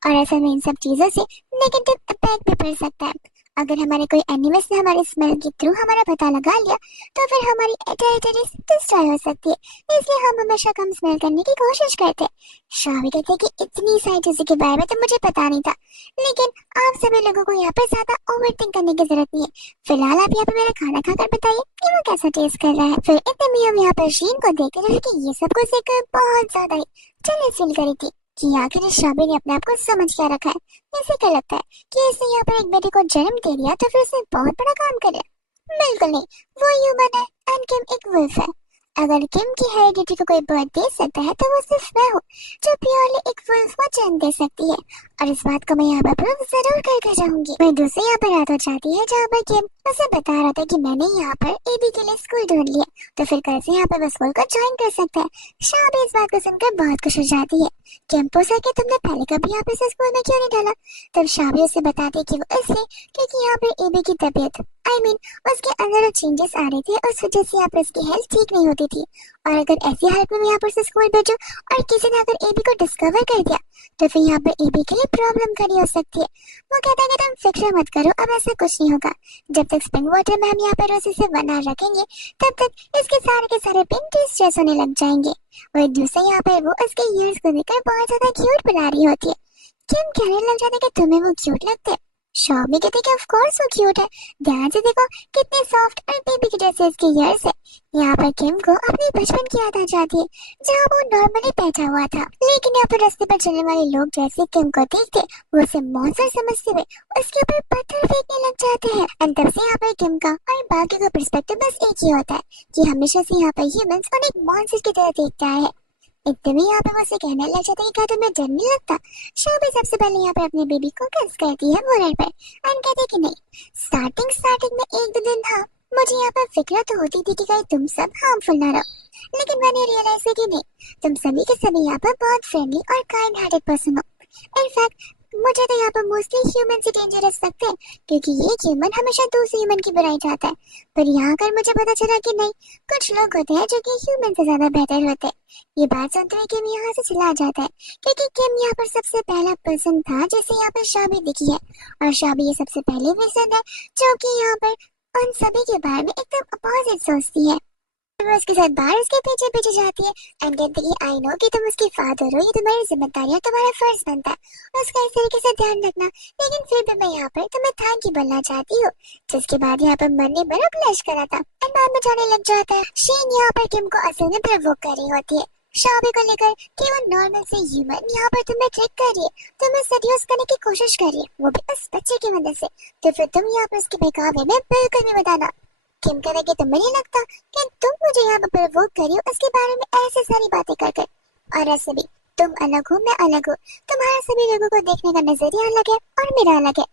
और असल में इन सब चीजों से नेगेटिव इम्पैक्ट भी पड़ सकता है। अगर हमारे कोई एनिमल्स ने हमारे स्मेल के थ्रू हमारा पता लगा लिया तो फिर हमारी टेरिटरी डिस्ट्रॉय हो सकती है, इसलिए हम हमेशा कम स्मेल करने की कोशिश करते हैं। शावी कहते हैं कि इतनी सारी चीजों के बारे में तो मुझे पता नहीं था, लेकिन आप सभी लोगों को यहाँ पर ज्यादा ओवर थिंक करने की जरूरत नहीं है। फिलहाल आप यहाँ पे मेरा खाना खाकर बताइए कि वो कैसा टेस्ट कर रहा है। फिर इतने में हम यहाँ पर शीन को देख रहे कि ये सब कुछ देखकर बहुत ज्यादा ही चलिए फील करी थी कि आखिर इस शाबी ने अपने आप को समझ क्या रखा है। इसे क्या लगता है कि इसने यहाँ पर एक बेटे को जन्म दे दिया तो फिर उसने बहुत बड़ा काम कर लिया? बिल्कुल नहीं, वो ह्यूमन है एंड किम एक वुल्फ है। अगर किम की हेरिडिटी को कोई बर्थ दे सकता है तो वो सिर्फ मैं हूँ जो प्योरली एक वुल्फ को जन्म दे सकती है, और इस बात को मैं यहाँ पर प्रूव जरूर करके जाऊंगी। मैं दूसरे यहाँ पर रात हो जाती है जहाँ पर किम उसे बता रहा था कि मैंने यहाँ पर एबी के लिए स्कूल ढूंढ लिया, तो फिर कल से यहाँ पर वो स्कूल को ज्वाइन कर सकता है। शाह भी इस बात को सुनकर बहुत खुश हो जाती है। किम पूछा कि तुमने पहले कभी यहाँ पर इसे स्कूल में क्यों नहीं डाला? तब शाह भी उसे बताती कि वो इसलिए क्योंकि यहाँ पर एबी की तबीयत उसके अंदर चेंजेस आ रहे थे, उस वजह से यहाँ पर उसकी हेल्थ ठीक नहीं होती थी। और अगर ऐसी हालत में यहाँ पर से स्कूल भेजो और किसी ने अगर एबी को डिस्कवर कर दिया तो फिर यहाँ पर एबी के लिए प्रॉब्लम खड़ी हो सकती है। वो कहता है कि तुम फिक्र मत करो, अब ऐसा कुछ नहीं होगा। जब तक स्प्रिंग वाटर में हम यहाँ पर उसी से बना रखेंगे तब तक इसके के सारे पिन डिस्ट्रेस होने लग जाएंगे। और दूसरे यहाँ पर वो उसके ईयर्स को देखकर बहुत ज्यादा क्यूट बुला रही होती है। किम कहने लग जाता है कि तुम्हें वो क्यूट लगते हैं? शॉमी कहते कि ऑफ कोर्स वो क्यूट है, ध्यान से देखो कितने सॉफ्ट और बेबी के जैसे इसके ईयर्स है। यहाँ पर किम को अपने बचपन की याद आ जाती है जहाँ वो नॉर्मली बैठा हुआ था, लेकिन यहाँ पर रास्ते पर चलने वाले लोग जैसे किम को देखते वो उसे मॉन्स्टर समझते हुए उसके ऊपर पत्थर फेंकने लग जाते हैं। एंड तब से यहाँ पर किम का और बाकी का पर्सपेक्टिव बस एक ही होता है कि हमेशा से यहाँ पर ह्यूमंस उन्हें एक मॉन्स्टर की तरह देखता है। एकदम ही यहाँ पे मुझसे कहने लग जाता है कि क्या तुम्हें डर नहीं लगता? शाबी सबसे पहले यहाँ पर अपने बेबी को किस करती है मोरल पर एंड कहती है कि नहीं, स्टार्टिंग में एक दो दिन था मुझे यहाँ पर फिक्र तो होती थी कि कहीं तुम सब हार्मफुल ना रहो, लेकिन मैंने रियलाइज किया कि नहीं, तुम सभी के सभी यहाँ पर बहुत फ्रेंडली और काइंड हार्टेड पर्सन हो। इनफैक्ट मुझे तो यहाँ पर मोस्टली ह्यूमन से डेंजरस लगते हैं, क्योंकि ये ह्यूमन हमेशा दूसरे ह्यूमन की बुराई चाहता है। पर यहाँ कर मुझे पता चला कि नहीं, कुछ लोग होते हैं जो कि ह्यूमन से ज्यादा बेहतर होते हैं। ये बात सुनते हुए किम यहाँ से चला जाता है, क्योंकि किम यहाँ पर सबसे पहला पर्सन था जिसे यहाँ पर शाबी दिखी है, और शाबी ये सबसे पहले पर्सन है जो कि यहाँ पर उन सभी के बारे में एकदम अपोजिट सोचती है। वो उसके साथ बाहर उसके पीछे पीछे जाती है एंड कहती है आई नो कि तुम उसकी फादर हो, ये तुम्हारी जिम्मेदारी है, तुम्हारा फर्ज बनता है उसका इस तरीके से ध्यान रखना, लेकिन फिर भी मैं यहाँ पर तुम्हें थैंक यू बोलना चाहती हूँ। जिसके बाद यहाँ पर मन ने बड़ा ब्लश करा था एंड बाद में जाने लग जाता है। शीन यहाँ पर किम को असल में प्रवोक कर रही होती है शाबी को लेकर कि वो नॉर्मल से ह्यूमन यहाँ पर तुम्हें ट्रिक कर रही है, तुम्हें सेड्यूस करने की कोशिश कर रही है, वो भी उस बच्चे की मदद से। तो फिर तुम यहाँ पर उसके बहकावे में बिल्कुल भी बताना। किम कह रहा कि तुम्हें नहीं लगता कि तुम मुझे यहाँ पर प्रवोक करी हो उसके बारे में ऐसे सारी बातें कर। और ऐसे भी तुम अलग हो, मैं अलग हूँ, तुम्हारा सभी लोगों को देखने का नजरिया अलग है और मेरा अलग है।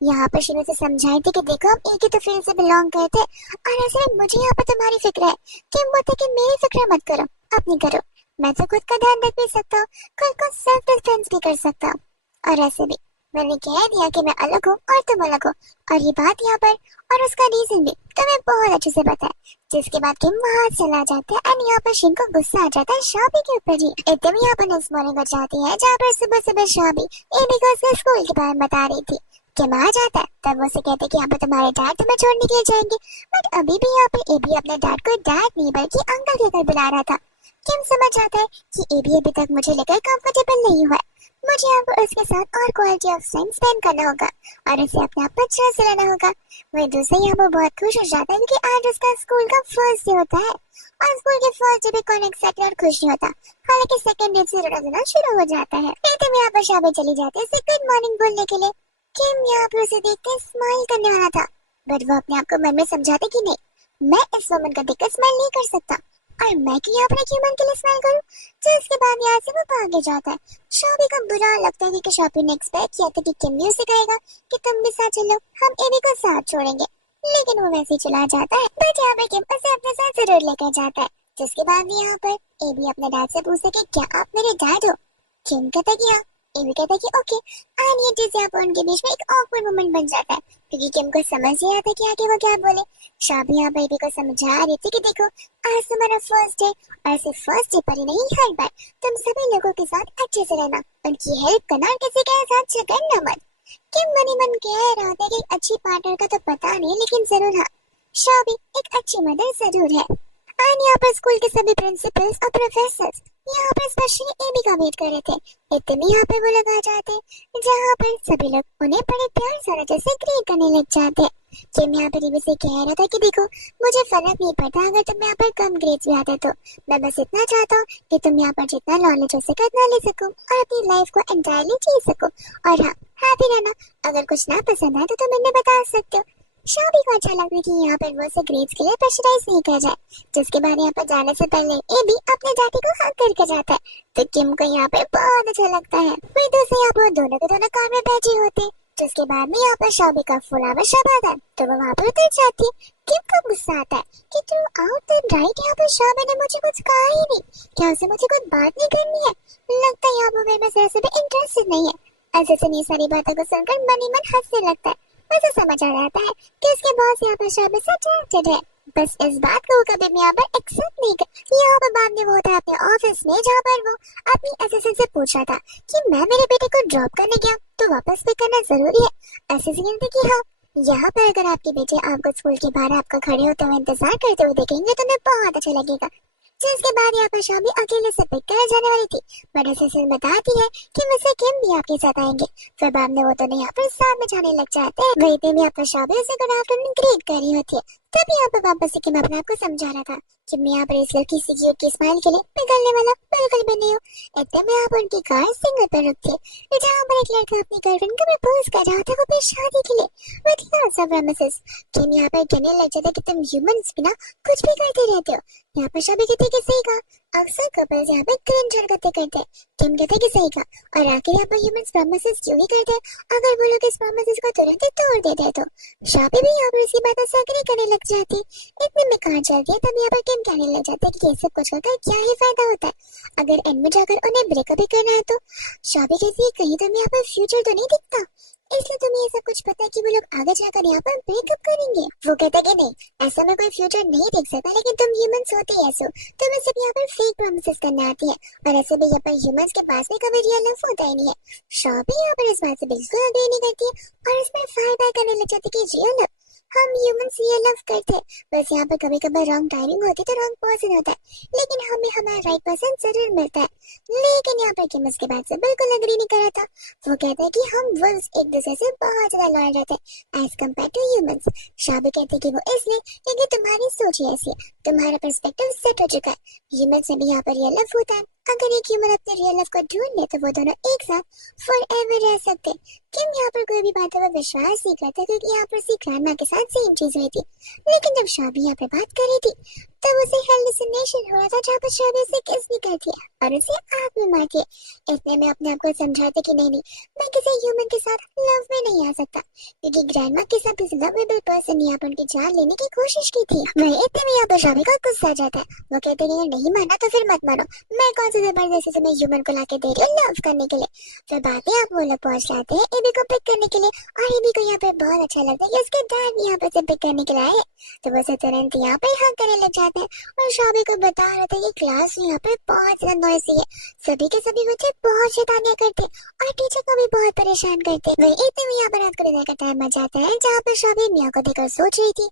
यहाँ पर शिनू से समझाई थी कि देखो हम एक ही तो फील्ड से बिलोंग करते हैं और ऐसे में मुझे यहाँ पर तुम्हारी फिक्र है। किम बोलते कि मेरी फिक्र मत करो, अपनी करो, मैं तो खुद का ध्यान रख भी सकता हूँ, खुद को सेल्फ डिफेंस भी कर सकता हूँ। और ऐसे भी मैंने कह दिया कि मैं अलग हूँ और तुम अलग हो, और ये बात यहाँ पर और उसका रीजन भी तुम्हें बहुत अच्छे से पता है। जिसके बाद किम वहाँ चला जाता है एंड यहाँ पर शिन को गुस्सा आ जाता है शाबी के ऊपर ही। एकदम यहाँ पर नेक्स्ट मॉर्निंग हो जाती है जहाँ पर सुबह सुबह शाबी एबी को उसके स्कूल के बारे में बता रही थी। किम आ जाता है तब वो उसे कहते हैं कि यहाँ पर तुम्हारे डैड तुम्हें छोड़ने के लिए जाएंगे, बट अभी भी यहाँ पर एबी अपने डैड को डैड नहीं बल्कि अंकल कहकर बुला रहा था। किम समझ आता है कि एबी अभी तक मुझे लेकर कंफर्टेबल नहीं हुआ है, मुझे यहाँ पर उसके साथ और क्वालिटी ऑफ टाइम स्पेंड करना होगा और उसे अपने आप पर अच्छे से रहना होगा। वही दूसरे यहाँ पर बहुत खुश हो जाता है क्योंकि आज उसका स्कूल का फर्स्ट डे होता है, और स्कूल के फर्स्ट डे पे कौन एक्साइटेड और खुश नहीं होता। हालांकि सेकंड डे से रोना धोना शुरू हो जाता है। एकदम यहाँ पर शाबी चली जाती है उसे गुड मॉर्निंग बोलने के लिए। किम यहाँ पर उसे देखते स्माइल करने वाला था, बट वो अपने आप को मन में समझाते कि नहीं, मैं इस वुमन को देखकर स्माइल नहीं कर सकता, और मैं क्यों यहाँ पर एक ह्यूमन के लिए स्माइल करूं। जिसके बाद यहाँ से वो भागे जाता है। शॉबी को बुरा लगता है कि शॉबी ने एक्सपेक्ट किया था कि किम भी उसे कहेगा कि तुम भी साथ चलो, हम एबी को साथ छोड़ेंगे, लेकिन वो वैसे ही चला जाता है। बट यहाँ पे किम उसे अपने साथ जरूर लेकर जाता है। जिसके बाद यहाँ पर एबी अपने डैड से पूछता है कि क्या आप मेरे डैड हो। किम कहता है कि हाँ। एबी कहता है कि ओके। एंड ये चीज यहाँ पर उनके बीच में एक ऑकवर्ड मोमेंट बन जाता है, क्योंकि किम को समझ नहीं आता कि आगे वो क्या बोले। शॉबी यहाँ पर एबी को समझा रही थी कि देखो, आज तुम्हारा फर्स्ट डे, और सिर्फ फर्स्ट डे पर ही नहीं, हर बार तुम सभी लोगों के साथ अच्छे से रहना, उनकी हेल्प करना, और किसी के साथ झगड़ना मत। किम मन ही मन कह रहा था कि एक अच्छी पार्टनर का तो पता नहीं, लेकिन जरूर हाँ, शॉबी एक अच्छी मदर जरूर है। एंड यहाँ पर स्कूल के सभी प्रिंसिपल्स और प्रोफेसर्स यहाँ पर स्पेशली एबी का वेट कर रहे थे। इतने यहाँ पे वो लगा जाते, जहाँ पर सभी लोग उन्हें बड़े प्यार से जैसे ग्रीट करने लग जाते। किम यहाँ पर एबी से कह रहा था कि देखो, मुझे फर्क नहीं पड़ता अगर तुम यहाँ पर कम ग्रेड्स भी आते तो, मैं बस इतना चाहता हूँ कि तुम यहाँ पर जितना नॉलेज हो सके उतना ले सको और अपनी लाइफ को एंटायरली जी सको। और हाँ, हैप्पी रहना। अगर कुछ ना पसंद आए तो तुम इन्हें बता सकते हो। शॉबी को अच्छा लगता है कि यहाँ पर वो उसे ग्रेड्स के लिए प्रेशराइज नहीं किया जाए। जिसके बाद यहाँ पर जाने से पहले एबी अपने डैडी को हक करके जाता है, तो किम को यहाँ पर बहुत अच्छा लगता है। वही दूसरे यहाँ पर दोनों के दोनों कार में बैठे होते। जिसके बाद में यहाँ पर शॉबी का फुल आवर शब आता है, तो वो वहाँ पर उतर जाती है। किम को गुस्सा आता है कि थ्रू आउट द राइड यहाँ पर शॉबी ने मुझे कुछ कहा ही नहीं, क्या उसे मुझे कोई बात नहीं करनी है। लगता है यहाँ पर मेरे में जरा से भी इंटरेस्टेड नहीं है। ऐसे से सारी बातों को सुनकर मन ही मन हंसने लगता है। मुझे समझ आ जाता है कि इसके बॉस यहाँ पर शॉबी से अट्रैक्टेड है, बस इस बात को कभी भी यहाँ पर एक्सेप्ट नहीं कर। यहाँ पर बाद में वो होता है अपने ऑफिस में, जहाँ पर वो अपनी असिस्टेंट से पूछ रहा था कि मैं मेरे बेटे को ड्रॉप करने गया तो वापस पिक करना जरूरी है। असिस्टेंट ने कि हाँ, यहाँ पर अगर आपके बेटे आपको स्कूल के बाहर आपका खड़े होते हुए इंतजार करते हुए देखेंगे तो उन्हें बहुत अच्छा लगेगा। जिसके बाद यहाँ पर शॉबी अकेले से पिक करा जाने वाली थी, बट असिस्टेंट बताती है कि मुझसे किम भी आपके साथ आएंगे। फिर बाद में वो दोनों यहाँ पर साथ में जाने लग जाते हैं। वहीं पे भी यहाँ पर शॉबी उसे गुड आफ्टरनून ग्रीट कर रही होती है। तब यहाँ पर वापस से किम अपने आप को समझा रहा था कि मैं यहाँ पर इस लड़की से क्यूट की स्माइल के लिए पिघलने वाला बिल्कुल भी नहीं हूँ। इतने में यहाँ पर उनकी कार सिग्नल पर रुकती है, जहाँ पर एक लड़का अपनी गर्लफ्रेंड को प्रपोज कर रहा था, वो भी शादी के लिए विद लॉट्स ऑफ प्रॉमिसेस। किम यहाँ पर कहने लग जाता कि तुम ह्यूमंस बिना कुछ भी करते रहते हो। यहाँ पर शॉबी कहती कि सही कहा, अक्सर कपल्स यहाँ पे क्रिंज हरकतें करते हैं। किम कहते कि सही कहा, और आखिर यहाँ पर ह्यूमंस प्रॉमिसेस क्यों नहीं करते अगर वो लोग इस प्रॉमिसेस को तुरंत ही तोड़ देते हैं तो। शॉबी भी यहाँ पर इसकी बातों से एग्री करने लग जाती। इतने में कार चलती है, तब यहाँ पर किम कहने लग जाता है कि ये सब कुछ कर क्या ही फायदा होता है अगर एंड में जाकर उन्हें ब्रेकअप ही करना है तो। शॉबी कहती है कहीं तुम्हें यहाँ पर फ्यूचर तो नहीं दिखता, इसलिए तुम्हें ये सब कुछ पता है कि वो लोग आगे जाकर यहाँ पर ब्रेकअप करेंगे। वो कहता कि नहीं, ऐसा में कोई फ्यूचर नहीं देख सकता, लेकिन तुम ह्यूमंस होते ही ऐसे हो, तुम्हें सिर्फ यहाँ पर फेक प्रॉमिसेस करना आती है, और ऐसे भी यहाँ पर ह्यूमंस के पास में कभी रियल लव होता ही नहीं है। शॉबी यहाँ पर इस बात से बिल्कुल अग्री नहीं करती है और इसमें फायर बैक करने लग जाती है कि रियल लव, हम ह्यूमंस रियल लव करते हैं, बस यहाँ पर कभी कभी रॉन्ग टाइमिंग होती है तो रॉन्ग पर्सन होता है, लेकिन हमें हमारा राइट पर्सन जरूर मिलता है। लेकिन यहाँ पर किम उसके बात से बिल्कुल अग्री नहीं कर रहा था। वो कहता है कि हम वुल्व्स एक दूसरे से बहुत ज्यादा लॉयल रहते हैं एज कम्पेयर टू ह्यूमंस। शॉबी कहते हैं कि वो इसलिए क्योंकि तुम्हारी सोच ही ऐसी है, तुम्हारा पर्सपेक्टिव सेट हो चुका है। ह्यूमंस में भी यहाँ पर रियल लव होता है, अगर एक ह्यूमन अपने रियल लव को ढूंढ ले तो वो दोनों एक साथ फॉरएवर रह सकते। किम यहाँ पर कोई भी बातों पर विश्वास नहीं करता, क्योंकि यहाँ पर उसकी ग्रैंडमा के साथ सेम चीज हुई थी। लेकिन जब शॉबी यहाँ पे बात कर रही थी तब उसे हेलुसिनेशन हो रहा था, जहाँ पर शॉबी उसे किस भी करती है और उसे आग में मारती है। इतने में अपने आप को समझाते कि नहीं, मैं किसी ह्यूमन के साथ लव में नहीं आ सकता, क्योंकि ग्रैंडमा के साथ किसी लवेबल पर्सन यहाँ पर उनकी जान लेने की कोशिश की थी। वही इतने में यहाँ पर शॉबी का गुस्सा आ जाता है। वो कहते हैं नहीं माना तो फिर मत मानो, मैं कौन सी जबरदस्ती तुम्हें ह्यूमन को लाके दे रही हूँ लव करने के लिए। फिर बातें आप वो लोग पहुंच जाते हैं एबी को पिक करने के लिए, और एबी को यहाँ पे बहुत अच्छा लगता है कि उसके डैड भी यहाँ पे से पिक करने के लिए आए, तो वो तुरंत यहाँ पे हक करने लग जाते हैं। और शॉबी को बता रहे थे कि क्लास यहाँ पे बहुत ज्यादा नॉइसी है, सभी के सभी बच्चे बहुत शैतानियां करते और टीचर को भी बहुत परेशान करते। वही इतने में यहाँ पर रात को डिनर का टाइम आ जाता है, जहाँ पर शॉबी मिया को देखकर सोच रही थी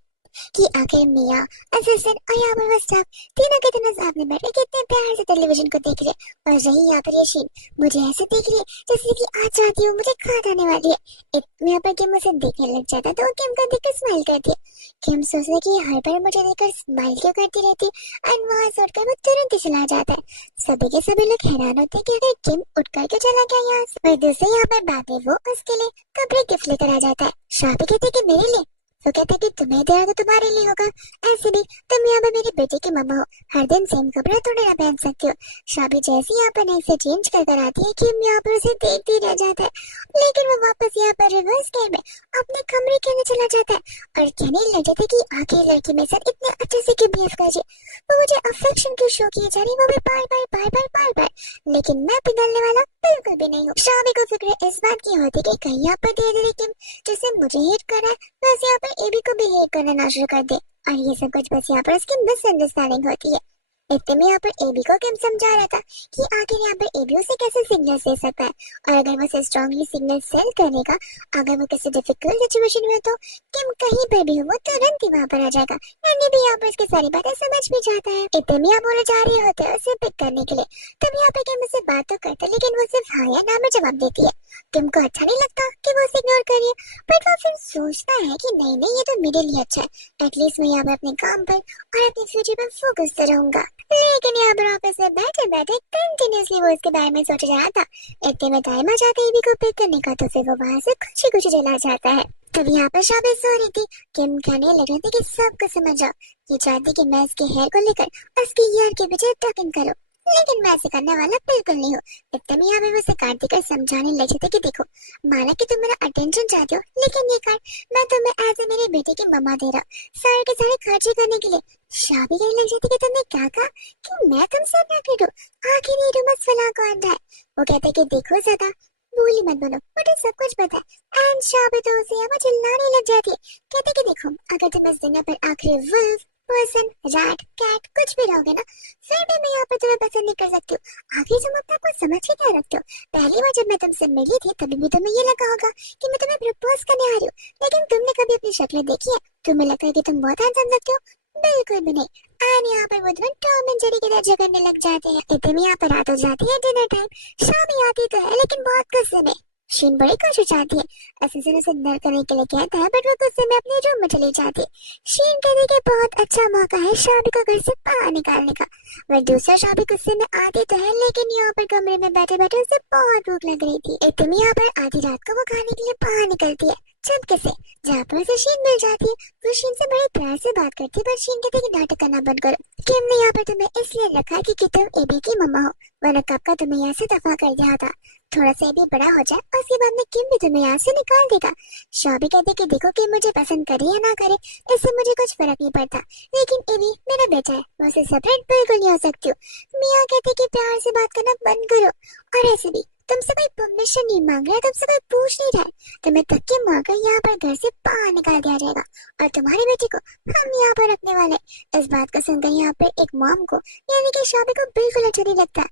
कि आखिर मिया, असिस्टेंट और यहाँ पर स्टाफ तीनों के तीनों सामने बैठे कितने प्यार से टेलीविजन को देख रहे, और रही यहाँ पर ये शीन मुझे ऐसे देख रही जैसे कि आज चाहती हूँ मुझे खाद आने वाली है। यहाँ पर किम उसे देखने लग जाता तो किम को देखकर स्माइल करती है। किम सोचती कि हर बार मुझे देखकर स्माइल क्यों करती रहती, एंड वहाँ से उठकर वो तुरंत ही चला जाता है। सभी के सभी लोग हैरान होते हैं कि अगर किम उठकर क्यों चला गया यहाँ से। दूसरे यहाँ पर बाद में वो उसके लिए कपड़े गिफ्ट लेकर आ जाता है। शॉबी कहती है कि मेरे लिए। वो कहता है कि तुम्हें दिया तो तुम्हारे लिए होगा, ऐसे भी तुम यहाँ पे मेरे बेटे की मम्मा हो, हर दिन सेम कपड़ा थोड़ी ना पहन सकती हो। शाबी जैसे यहाँ पर नई से चेंज कर कर आती है, किम यहाँ पर उसे देखती रह जाता है, लेकिन वो वापस यहाँ पर रिवर्स गेयर में अपने कमरे के अंदर चला जाता है और कहने लग जाता है कि आखिर लड़की मेरे साथ इतने अच्छे से क्यों बिहेव कर रही है, वो मुझे अफेक्शन क्यों शो किए जा रही है, वो भी बार बार बार बार बार बार, लेकिन मैं पिघलने वाला बिल्कुल भी नहीं हूँ। शाबी को फिक्र इस बात की होती कि कहीं यहाँ पर धीरे धीरे किम जैसे मुझे हेट कर रहा है वैसे यहाँ पर एबी को भी हेट करना ना शुरू कर दे, और ये सब कुछ बस यहाँ पर उसकी मिसअंडरस्टैंडिंग होती है। इतने में यहाँ पर एबी को किम समझा रहा था कि आखिर यहाँ पर एबी उसे कैसे सिग्नल दे सकता है, और अगर वो उसे स्ट्रांगली सिग्नल सेंड करेगा, अगर वो किसी डिफिकल्ट सिचुएशन में तो किम कहीं पर भी हो वो तुरंत ही वहाँ पर आ जाएगा। यानी भी यहाँ पर उसकी सारी बातें समझ भी जाता है। इतने में यहाँ बोले जा रहे होते हैं उसे पिक करने के लिए, तब यहाँ पे किम उससे बात तो करता लेकिन वो सिर्फ हाँ या ना में जवाब देती है। किम को अच्छा नहीं लगता कि वो उसे इग्नोर कर रही है, बट वो फिर सोचता है कि नहीं नहीं ये तो मेरे लिए अच्छा है, एटलीस्ट मैं यहाँ पर अपने काम पर और अपने फ्यूचर पर फोकस तो रहूंगा। लेकिन यहाँ पर ऑफिस में बैठे बैठे कंटिन्यूसली वो इसके बारे में सोच रहा था। इतने में टाइम आ जाता है एबी को पिक करने का, तो फिर वो वहाँ से खुशी खुशी चला जाता है। तब यहाँ पर शाबी सो रही थी, किम कहने लग रही थी कि सबको समझ जाओ, ये चाहती कि मैं इसके हेयर को लेकर उसके ईयर के पीछे टकिंग करूं, लेकिन मैं ऐसे करने वाला बिल्कुल नहीं हूँ। इतने में यहाँ पे उसे कार्तिक समझाने लगे थे कि देखो, माना कि तुम मेरा अटेंशन चाहते हो, लेकिन ये कार्ड मैं तुम्हें एज ए मेरे बेटे की मम्मा दे रहा हूँ सारे के सारे खर्चे करने के लिए। शादी कहने लग जाती कि तुमने क्या कहा कि मैं तुमसे ना करूँ, आखिर ये रुमस फला कौन है। वो कहते कि देखो ज्यादा भूली मत बनो, मुझे सब कुछ पता है। एंड शाबी तो उसे यहाँ चिल्लाने लग जाती है, कहते कि देखो अगर तुम इस दुनिया पर आखिरी वुल्फ पर्सन रैट कैट कुछ भी रहोगे ना, फिर भी मैं यहाँ पर तुम्हें पसंद नहीं कर सकती हूँ। आखिर तुम अपने आप को समझ के क्या रखते हो, पहली बार जब मैं तुमसे मिली थी तभी भी तुम्हें ये लगा होगा कि मैं तुम्हें प्रपोज करने आ रही हूँ, लेकिन तुमने कभी अपनी शक्ल देखी है, तुम्हें लगता है कि तुम बहुत हैंडसम लगते हो, बिल्कुल भी नहीं। एंड यहाँ पर वो तुम्हें टॉम एंड जेरी की तरह झगड़ने लग जाते हैं। इतने में यहाँ पर रात हो जाती है, डिनर टाइम। शामी आती तो है लेकिन बहुत गुस्से में। शीन बड़ी कोशिश चाहती है असीसिन उसे नर करने के लिए कहता है, बट वो गुस्से में अपने रूम में चली जाती है। शीन कहती है कि बहुत अच्छा मौका है शाबी को घर से बाहर निकालने का। वह दूसरा शाबी गुस्से में आती तो है, लेकिन यहाँ पर कमरे में बैठे बैठे उसे बहुत भूख लग रही थी। इतनी यहाँ पर आधी रात को वो खाने के लिए बाहर निकलती है चमके से, जहाँ पर उसे शीन मिल जाती है। वो शीन से बड़े प्यार से बात करती है, पर शीन कहती है कि नाटक करना बंद करो, किम ने यहाँ पर तुम्हें इसलिए रखा है कि तुम एबी की मम्मा हो, वरना कब का तुम्हें यहाँ से दफा कर दिया था। थोड़ा सा भी बड़ा हो जाए उसके बाद में किम भी तुम्हें यहाँ से निकाल देगा। शाबी कहते कि देखो कि मुझे पसंद करे या ना करे इससे मुझे कुछ फर्क नहीं पड़ता, लेकिन एबी मेरा बेटा है, मैं उसे सेपरेट बिल्कुल नहीं हो सकती हूँ। मियाँ कहते कि प्यार से बात करना बंद करो, और ऐसे भी तुमसे कोई परमिशन नहीं मांग रहा, तुमसे कोई पूछ नहीं रहा है, तुम्हें धक्के मारकर यहाँ पर घर से बाहर निकाल दिया जाएगा और तुम्हारी बेटी को हम यहाँ पर रखने वाले। इस बात को सुनकर यहाँ पर एक मॉम को यानी कि शाबी को बिल्कुल अच्छा नहीं लगता।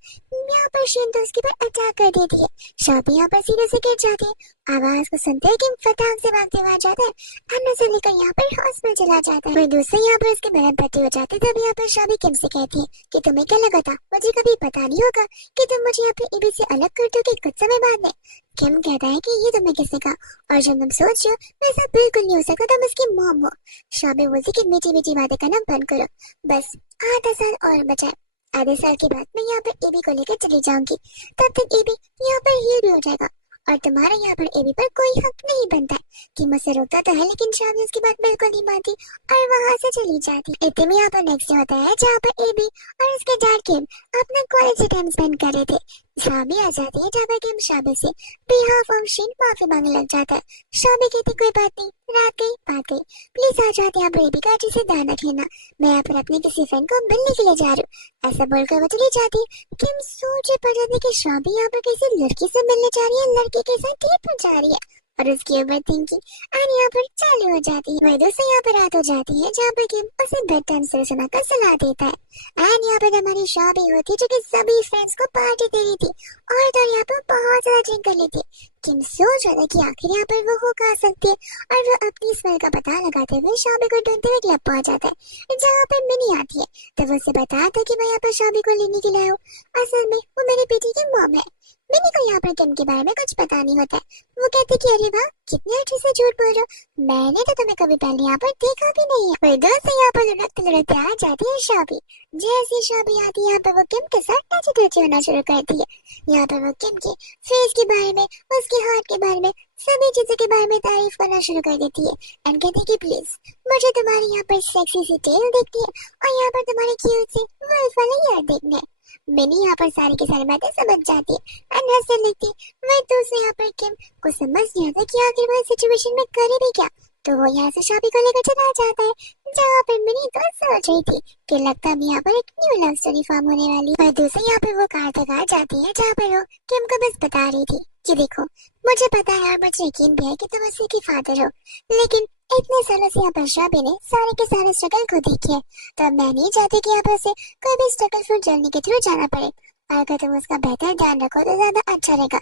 यहाँ पर शीन तो उसके पर अटैक कर देती है। शाबी यहाँ पर सीधे से गिर जाती है। आवाज को सुनते ही किम फटाक से भागते हुए आ जाता है, अन्ना से लेकर यहाँ पर हॉस्पिटल चला जाता है। वही दूसरे यहाँ पर उसके बहन पति हो जाते, तब यहाँ पर शाबी किम से कहती है कि तुम्हें क्या लगा था मुझे कभी पता नहीं होगा कि तुम मुझे यहाँ पे एबी से अलग कर दोगे कुछ समय बाद में। किम कहता है कि ये तुम्हें किसने कहा, और जब तुम सोच रहे हो वैसा बिल्कुल नहीं हो सकता, तुम उसकी मॉम हो। शाबी बोलती कि मीठी मीठी बातें करना बंद करो, बस आधा साल और बचा है, आधे साल के बाद मैं यहाँ पर एबी को लेकर चली जाऊंगी, तब तक एबी यहाँ पर हील भी हो जाएगा और तुम्हारा यहाँ पर एबी पर कोई हक नहीं बनता है। कि मुझसे रोकता तो है, लेकिन शाबी उसकी बात बिल्कुल नहीं मानती और वहाँ से चली जाती। इतने में यहाँ पर नेक्स्ट डे होता है जहाँ पर एबी और उसके डैड किम अपना क्वालिटी टाइम स्पेंड कर रहे थे। शाबी आ जाती है जहाँ पर किम शाबी से बिहाफ ऑफ शीन माफी मांगने लग जाता है। शाबी कहती कोई बात नहीं, रात गई बात गई, प्लीज आ जाते यहाँ पर एबी का अच्छे से ध्यान रखना, मैं यहाँ पर अपने किसी फ्रेंड को मिलने के लिए जा रही हूँ। ऐसा बोलकर वो चली जाती है। किम सोचे पड़ जाती कि शाबी यहाँ पर किसी लड़की से मिलने जा रही है, लड़के के साथ डेट पर जा रही है, और उसकी ओवर थिंकिंग एंड यहाँ पर चालू हो जाती है। वही दोस्तों यहाँ पर रात हो जाती है जहाँ पर किम उसे बेड टाइम से सुनाकर सुला देता है। एंड यहाँ पर हमारी शाबी होती है जो कि सभी फ्रेंड्स को पार्टी दे रही थी और तो यहाँ पर बहुत ज्यादा ड्रिंक कर ली थी। किम सोच रहा था कि आखिर यहाँ पर वो हो कहा सकती है, और वो अपनी स्मेल का पता लगाते हुए शाबी को ढूंढते हुए क्लब पहुंच जाता है जहाँ पर मिनी आती है। तो वो उसे बताता है कि मैं यहाँ पर शाबी को लेने के लिए आया हूँ, असल में वो मेरी बेटी की मॉम है। मिनी को यहाँ पर किम के बारे में कुछ पता नहीं होता है। वो कहती कि अरे वाह कितने अच्छे से झूठ बोल रहे हो, मैंने तो तुम्हें कभी पहले यहाँ पर देखा भी नहीं है। वही दोस्त यहाँ पर लुढ़कते लुढ़कते आ जाती है शाबी। जैसी शाबी आती है यहाँ पर वो किम के साथ टची टची होना शुरू करती है। यहाँ पर वो किम के फेस के बारे में, उसके हाथ के बारे में सभी चीजों के बारे में तारीफ करना शुरू कर देती है एंड कहती है कि प्लीज मुझे तुम्हारी यहाँ पर सेक्सी सी टेल देखनी है और यहाँ पर तुम्हारे क्यूट से वुल्फ वाले ईयर देखने हैं। मिनी यहाँ पर सारी की सारी बातें समझ जाती है एंड हंसने लगती है। वही दूसरे यहाँ पर किम को समझ नहीं आता कि आखिर वो इस सिचुएशन में करे भी क्या, तो वो यहाँ से शादी को लेकर चला जाता है। जहाँ पर मिनी तो सोच रही थी कि लगता है यहाँ पर एक न्यू लव स्टोरी फॉर्म होने वाली है। दूसरे यहाँ पर वो कार तक आ जाती है जहाँ पर वो किम को बस बता रही थी कि देखो मुझे पता है और मुझे यकीन भी है कि तुम उसी की फादर हो, लेकिन इतने सालों से यहाँ पर शाबी ने सारे के सारे स्ट्रगल को देखी है, तो अब मैं नहीं चाहती कि यहाँ पर उसे कोई भी स्ट्रगल फ्री जर्नी के थ्रू जाना पड़े, और अगर तुम उसका बेहतर ध्यान रखो तो ज्यादा अच्छा रहेगा।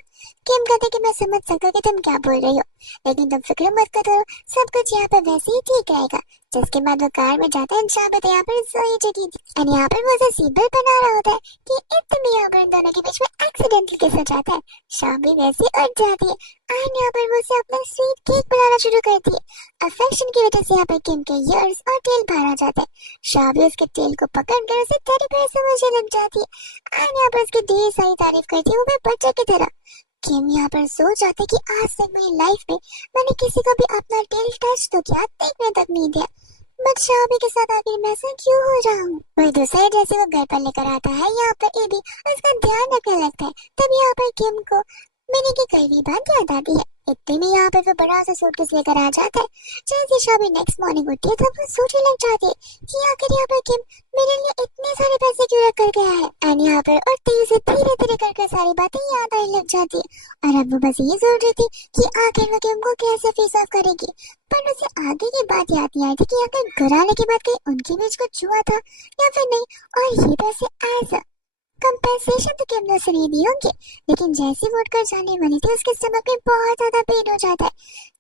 किम कहते कि मैं समझ सकता कि तुम क्या बोल रही हो, लेकिन तुम फिक्र मत करो, सब कुछ यहाँ पर वैसे ही ठीक रहेगा। जिसके बाद वो कार में जाता है, शाबी तो यहाँ पर सोई जगी थी और यहाँ पर वो उसे सीट बेल्ट बना रहा होता है कि इतनी यहाँ पर इन दोनों के बीच में एक्सीडेंटल किस हो जाता है। शाबी वैसे उठ जाती है और यहाँ पर वो उसे अपना स्वीट केक बनाना शुरू करती है। अफेक्शन की वजह से यहाँ पर किम के ईयर्स और टेल बाहर आ जाता है। शाबी उसके टेल को पकड़कर उसे टेडी बेयर समझने लग जाती है और यहाँ पर उसकी ढेर सारी तारीफ करती है वो भी बच्चे की तरह। किम यहाँ पर सोच जाती कि आज तक मेरी लाइफ में मैंने किसी को भी अपना टेल टच तो क्या देखने तक नहीं दिया, बट शाबी के साथ आखिर मैं ऐसा क्यों हो रहा हूँ। वही दूसरे जैसे वो घर पर लेकर आता है, यहाँ पर एबी उसका ध्यान रखने लगता है। तब यहाँ पर किम को मिनी की कई भी बात याद आती है। इतने में यहाँ पे वो बड़ा सा सूटकेस लेकर आ जाता है। जैसे शाबी नेक्स्ट मॉर्निंग उठती है तब वो सोचने लग जाती है कि आखिर यहाँ पर किम मेरे लिए इतने सारे पैसे क्यों रख कर गया है। एंड यहाँ पर और तेजी से धीरे धीरे करके सारी बातें याद आने लग जाती है और अब वो बस ये सोच रही थी कि आखिर वो किम को कैसे फेस ऑफ करेगी, पर उसे आगे की बात याद नहीं आई थी कि आखिर घर आने के बाद कहीं उनके बीच कुछ हुआ था या फिर नहीं, और ये पैसे एज कंपेंसेशन तो किम से नहीं दी होंगी, लेकिन जैसे वो उठकर जाने वाली थी उसके स्टमक में बहुत ज्यादा पेन हो जाता है,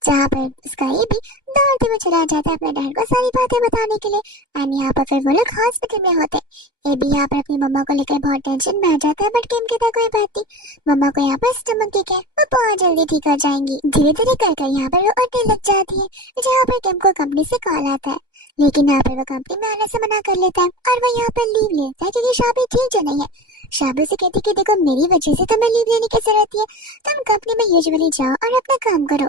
जहाँ पर उसका ये भी दौड़ते हुए चला जाता है अपने डैड को सारी बातें बताने के लिए। एंड यहाँ पर फिर वो लोग हॉस्पिटल में होते हैं। ये भी यहाँ पर अपनी मम्मा को लेकर बहुत टेंशन में आ जाता है, बट किम कहता है कोई बात नहीं, मम्मा को यहाँ पर स्टमक ठीक है, वो बहुत जल्दी ठीक हो जाएंगी। धीरे धीरे कर यहाँ पर वो उठने लग जाती है, जहाँ पर किम को कंपनी से कॉल आता है, लेकिन यहाँ पर वो कंपनी में आने से मना कर लेता है और वो यहाँ पर लीव लेता है क्योंकि शाबी ठीक जो नहीं है। शाबी से कहती कि देखो मेरी वजह से तुम्हें लीव लेने की जरूरत है, तुम कंपनी में यूजुअली जाओ और अपना काम करो।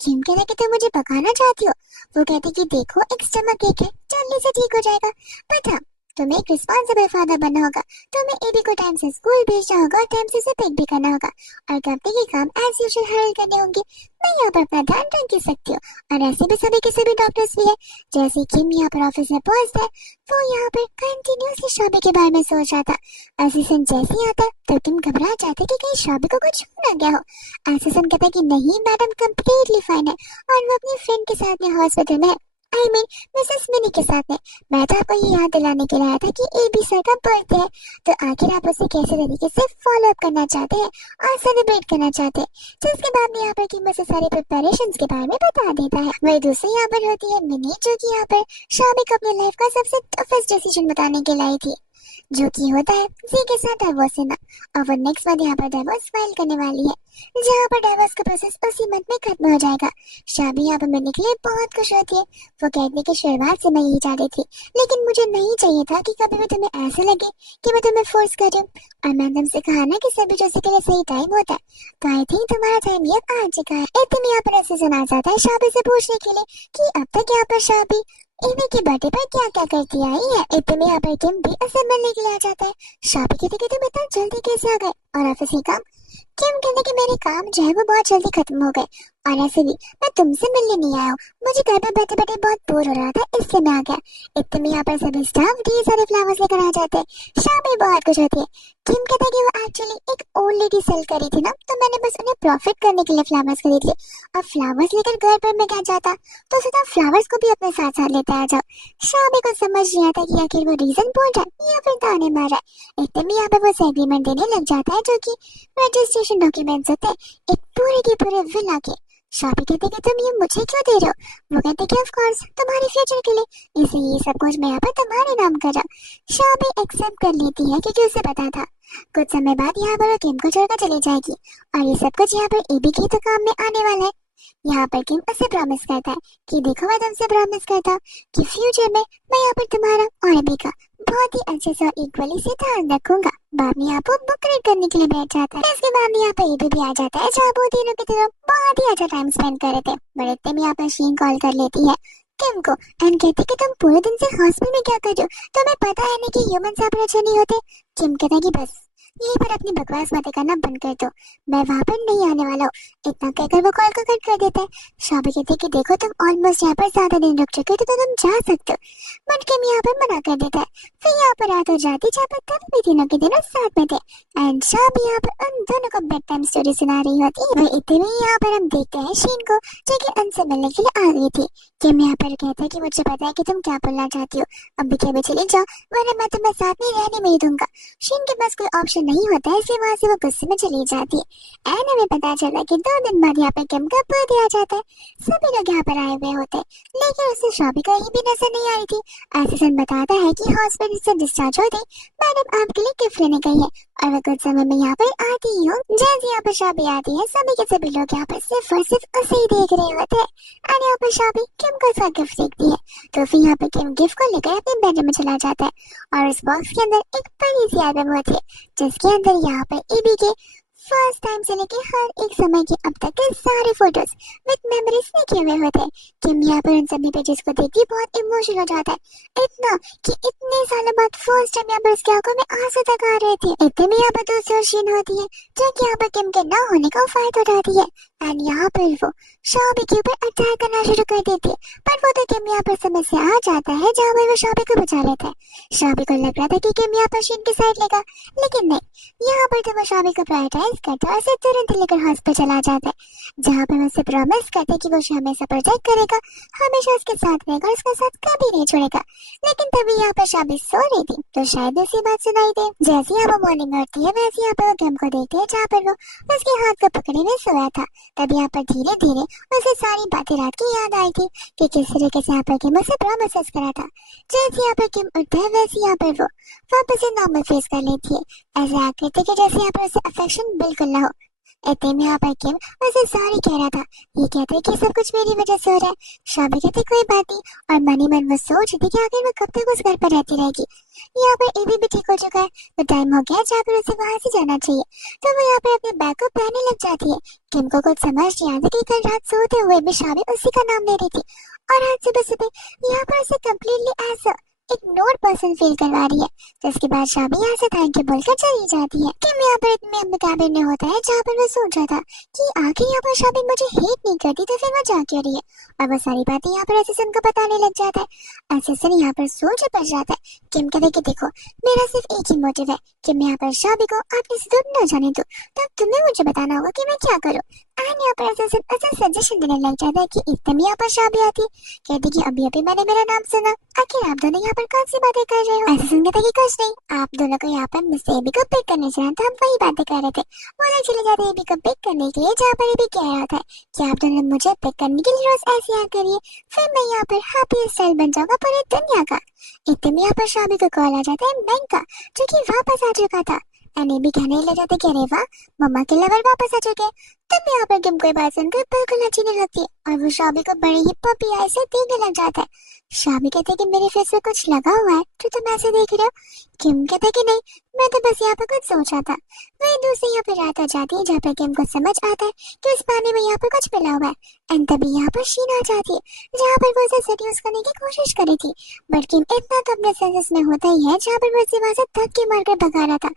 किम कहता कि तुम मुझे भगाना चाहती हो, वो कहती कि देखो एक स्टमक एक है, जल्दी से ठीक हो जाएगा, बट हाँ तुम्हें एक रिस्पॉन्सिबल फादर बनना होगा, तुम्हें एबी को टाइम से स्कूल भेजना होगा और टाइम से उसे पिक भी करना होगा और कंपनी के काम एज यूजुअल हैंडल करने होंगे। मैं यहाँ पर अपना ध्यान रख के सकती हूँ, और ऐसे भी सभी के सभी डॉक्टर्स भी है। जैसे किम यहाँ पर ऑफिस में पहुंचता है वो यहाँ पर कंटिन्यूसली शाबी के बारे में सोच रहा था। असिस्टेंट जैसे ही आता तो किम घबरा जाते कि कहीं शाबी को कुछ हो ना गया हो। असिस्टेंट कहता कि नहीं मैडम कंप्लीटली फाइन है और वो अपनी फ्रेंड के साथ में हॉस्पिटल में आई मीन मिसेस मिनी के साथ में। मैं तो आपको ये याद दिलाने के लिए आया था कि एबी सर का बर्थडे है, तो आखिर आप उसे कैसे तरीके से फॉलो अप करना चाहते हैं और सेलिब्रेट करना चाहते हैं। जिसके बाद में यहाँ पर किम उसे सारे प्रिपरेशंस के बारे में बता देता है। वही दूसरी यहाँ पर होती है मिनी, जो कि यहाँ पर शाबी को अपनी लाइफ का सबसे टफेस्ट डिसीजन बताने के लिए आई थी, जो कि होता है जी के साथ डिवोर्स लेना। और वो नेक्स्ट मंथ यहाँ पर डिवोर्स फाइल करने वाली है, जहाँ पर डिवोर्स का प्रोसेस उसी मंथ में खत्म हो जाएगा। शाबी यहाँ पर मिलने के लिए बहुत खुश होती है। वो कहती है कि शुरुआत से मैं यही चाहती थी, लेकिन मुझे नहीं चाहिए था कि कभी भी तुम्हें ऐसा लगे कि मैं तुम्हें फोर्स कर रही हूँ, और मैंने तुमसे कहा ना कि सभी चीजों के लिए सही टाइम होता है, तो आई थिंक तुम्हारा टाइम ये आ चुका है। एकदम यहाँ पर ऐसे सुना जाता है शाबी से पूछने के लिए कि अब तक यहाँ पर शाबी एमी के बर्थडे पर क्या क्या करती आई है। इतने यहाँ पर किम भी उसे मिलने के लिए आ जाता है। शाबी कहती कि तुम इतना जल्दी कैसे आ गए और ऑफिस ही काम। किम कहते कि मेरे काम जो है वो बहुत जल्दी खत्म हो गए, और ऐसे भी मैं तुमसे मिलने नहीं आया हूँ, मुझे घर पर बैठे बैठे बहुत बोर हो रहा था इसलिए मैं आ गया। इतने में यहाँ पर सभी स्टाफ ढेर सारे फ्लावर्स लेकर आ जाते हैं। शाबी बहुत खुश होती है। किम कहता है कि वो एक्चुअली एक ओल्ड लेडी सेल कर रही थी ना, तो मैंने बस उन्हें प्रॉफिट करने के लिए फ्लावर्स खरीद लिए, और फ्लावर्स लेकर घर पर मैं क्या जाता तो सोचा फ्लावर्स को भी अपने साथ साथ लेते आ जाओ। शाबी को समझ नहीं आता कि आखिर वो रीजन बोल रहा है या फिर ताने मार रहा है। इतने में यहाँ पर वो एग्रीमेंट देने लग जाता है, जो कि रजिस्ट्रेशन डॉक्यूमेंट्स होते हैं एक पूरे के पूरे विला के। शाबी कहते कि तुम ये मुझे क्यों दे रहे हो, वो कहते कि ऑफ कोर्स तुम्हारे फ्यूचर के लिए, इसलिए ये सब कुछ मैं यहाँ पर तुम्हारे नाम कर रहा हूँ। शाबी एक्सेप्ट कर लेती है क्योंकि उसे पता था कुछ समय बाद यहाँ पर किम को छोड़कर चली जाएगी, और ये सब कुछ यहाँ पर एबी के तो काम में आने वाला है। यहाँ पर किम उसे प्रॉमिस करता है कि देखो मैं तुमसे प्रॉमिस करता हूँ कि फ्यूचर में मैं यहाँ पर तुम्हारा और एबी का बहुत ही अच्छे से और इक्वली से ध्यान रखूंगा। बाद में यहाँ पर बुक रीड करने के लिए बैठ जाता है। इसके बाद में यहाँ पर ये भी आ जाता है जहाँ वो तीनों की तरफ बहुत ही अच्छा टाइम स्पेंड कर रहे थे। बट इतने में यहाँ पर शीन कॉल कर लेती है किम को एंड कहती कि तुम पूरे दिन से हॉस्पिटल में क्या कर रहे हो, तुम्हें पता है नहीं कि ह्यूमन यहाँ पर अच्छे नहीं होते। किम कहता है कि बस यहीं पर अपनी बकवास बातें करना बंद कर दो, मैं वहां पर नहीं आने वाला हूँ। इतना कहकर वो कॉल को कट कर देता है। शाबी कहती है कि देखो तुम ऑलमोस्ट यहाँ पर ज्यादा दिन रुक चुके हो तो तुम जा सकते हो, बट किम यहाँ पर मना कर देता है। फिर यहाँ पर रात हो जाती जहाँ पर तब भी तीनों के दिनों साथ में थे एंड शाबी यहाँ पर उन दोनों को बेड टाइम स्टोरी सुना रही होती है। वही इतने में यहाँ पर हम देखते हैं शीन को जो कि उनसे मिलने के लिए आ गई थी। किम यहाँ पर कहता है कि मुझे पता है कि तुम क्या बोलना चाहती हो, अभी के अभी चले जाओ वरना मैं तुम्हें साथ में रहने नहीं दूंगा। शीन के पास कोई ऑप्शन नहीं होता है इसलिए वहाँ से वो गुस्से में चली जाती है एंड हमें पता चला कि 2 दिन बाद यहाँ पर किम का बर्थडे आ जाता है। सभी लोग यहाँ पर आए हुए होते हैं लेकिन उससे शाबी कहीं भी नजर नहीं आई थी। एसिसन बताता है कि हॉस्पिटल से डिस्चार्ज होते मैडम आपके लिए गिफ्ट लेने गई है और वह कुछ समय में यहाँ पर आती ही हूँ। जैसे यहाँ पर शाबी आती है सभी के सभी लोग यहाँ पर सिर्फ और सिर्फ उसे ही देख रहे होते हैं और यहाँ पर शाबी किम को उसका गिफ्ट देखती है तो फिर यहाँ पर किम गिफ्ट को लेकर अपने बेडरूम में चला जाता है और इस बॉक्स के अंदर एक बड़ी सी एल्बम होती है जिसके अंदर यहाँ पर एबी के फर्स्ट टाइम से लेके हर एक समय के अब तक के सारे फोटोज विद मेमोरीज लिखे हुए होते हैं। किम यहाँ पर उन सभी पेजेस को देखती बहुत इमोशनल हो जाता है, इतना कि इतने सालों बाद फर्स्ट टाइम यहाँ पर उसकी आंखों में आंसू तक आ रहे थे। इतने में यहाँ पर दूसरी शीन होती है जो कि यहाँ पर किम के ना होने का फायदा उठाती है एंड यहाँ पर वो शाबी के ऊपर अटैक करना शुरू कर देती है। पर वो तो किम यहाँ पर समय से आ जाता है जहाँ पर वो शाबी को बचा लेता है। शाबी को लग रहा था कि किम यहाँ पर शीन की साइड लेगा लेकिन नहीं, यहाँ पर तो वो शाबी को प्रायोरिटाइज करता है, उसे तुरंत लेकर हॉस्पिटल चला जाता है जहाँ पर उसे प्रॉमिस करता है कि वो उसे हमेशा प्रोटेक्ट करेगा, हमेशा उसके साथ रहेगा और उसका साथ कभी नहीं छोड़ेगा। लेकिन तभी यहाँ पर शाबी सो रही थी तो शायद उसी बात सुनाई दे। जैसे यहाँ वो मॉर्निंग उठती है वैसे यहाँ पर वो किम को देखती है जहाँ पर वो उसके हाथ को पकड़े में सोया था। तब यहाँ पर धीरे धीरे उसे सारी बातें रात की याद आई थी कि किस तरीके से यहाँ पर किम उसे प्रॉमिस करा था। जैसे यहाँ पर किम उठता है वैसे यहाँ पर वो वापस से नॉर्मल फेस कर लेती है, ऐसे एक्ट करती है कि जैसे यहाँ पर उसे अफेक्शन बिल्कुल ना हो। इतने में यहाँ पर किम उसे सॉरी कह रहा था, ये कहते हैं कि सब कुछ मेरी वजह से हो रहा है। शाबी कहते कोई बात नहीं और मनी मन वो सोच रही थी कि आखिर वो कब तक उस घर पर रहती रहेगी। यहाँ पर एबी भी ठीक हो चुका है तो टाइम हो गया जहाँ पर उसे वहां से जाना चाहिए तो वो यहाँ पर अपने बैग को पहनने लग जाती है। किम को कुछ समझ नहीं आता कि कल रात सोते हुए भी शाबी उसी का नाम ले रही थी और आज सुबह सुबह यहाँ पर उसे कम्प्लीटली ऐसा इग्नोर पर्सन फील करवा रही है। जिसके बाद शाबी यहाँ से थैंक यू बोलकर चली जाती है। किम यहाँ पर इतने अपने कैबिन में होता है जहाँ पर वो सोच रहा था कि आखिर यहाँ पर शाबी मुझे हेट नहीं करती तो फिर वो जा क्यों रही है और वो सारी बातें यहाँ पर असिस्टेंट को बताने लग जाता है। असिस्टेंट यहाँ पर सोच पड़ जाता है। किम कहते कि देखो मेरा सिर्फ एक ही मोटिव है कि मैं यहाँ पर शाबी को अपने से दूर न जाने दूं, तो तुम्हें मुझे बताना होगा कि मैं क्या करूँ। एंड यहाँ पर असिस्टेंट ऐसा सजेशन देने लग जाता है कि एकदम यहाँ पर शाबी आती कहती कि अभी अभी मैंने मेरा नाम सुना, आखिर आप दोनों यहाँ पर कौन सी बातें कर रहे हो। ऐसा सुन कहता कि कुछ नहीं, आप दोनों को यहाँ पर मुझसे एबी को पिक करने जाना था, हम वही बातें कर रहे थे। वो लोग चले जाते एबी को पिक करने के लिए जहाँ पर एबी कह रहा था कि आप दोनों मुझे पिक करने के लिए रोज ऐसे याद करिए, फिर मैं यहाँ पर हैप्पी स्टाइल बन जाऊंगा पूरी दुनिया का। इतने में यहाँ पर शाबी को कॉल आ जाता है बैंक का जो कि वापस आ चुका था एंड एबी कहने लग जाते कि अरे वाह मम्मा के लवर वापस आ चुके। तब यहाँ पर किम कोई बात सुनकर बिल्कुल अच्छी नहीं लगती और वो शाबी को बड़ी ही पपी आई से देखने लग जाता है। शाबी कहते कि मेरे फेस पे कुछ लगा हुआ है जो तुम ऐसे देख रहे हो। किम कहते कि नहीं मैं तो बस यहाँ पर कुछ सोच रहा था। वही दूसरी यहाँ पर रात आ जाती है जहाँ पर किम को समझ आता है कि उस पानी में यहाँ पर कुछ मिला हुआ है एंड तभी यहाँ पर शीन आ जाती है जहाँ पर वो उसे सेड्यूस करने की कोशिश करी थी। बट किम इतना तो अपने सेंसेस में होता ही है जहाँ पर वो उसे वहां से धक्के मारकर भगा रहा था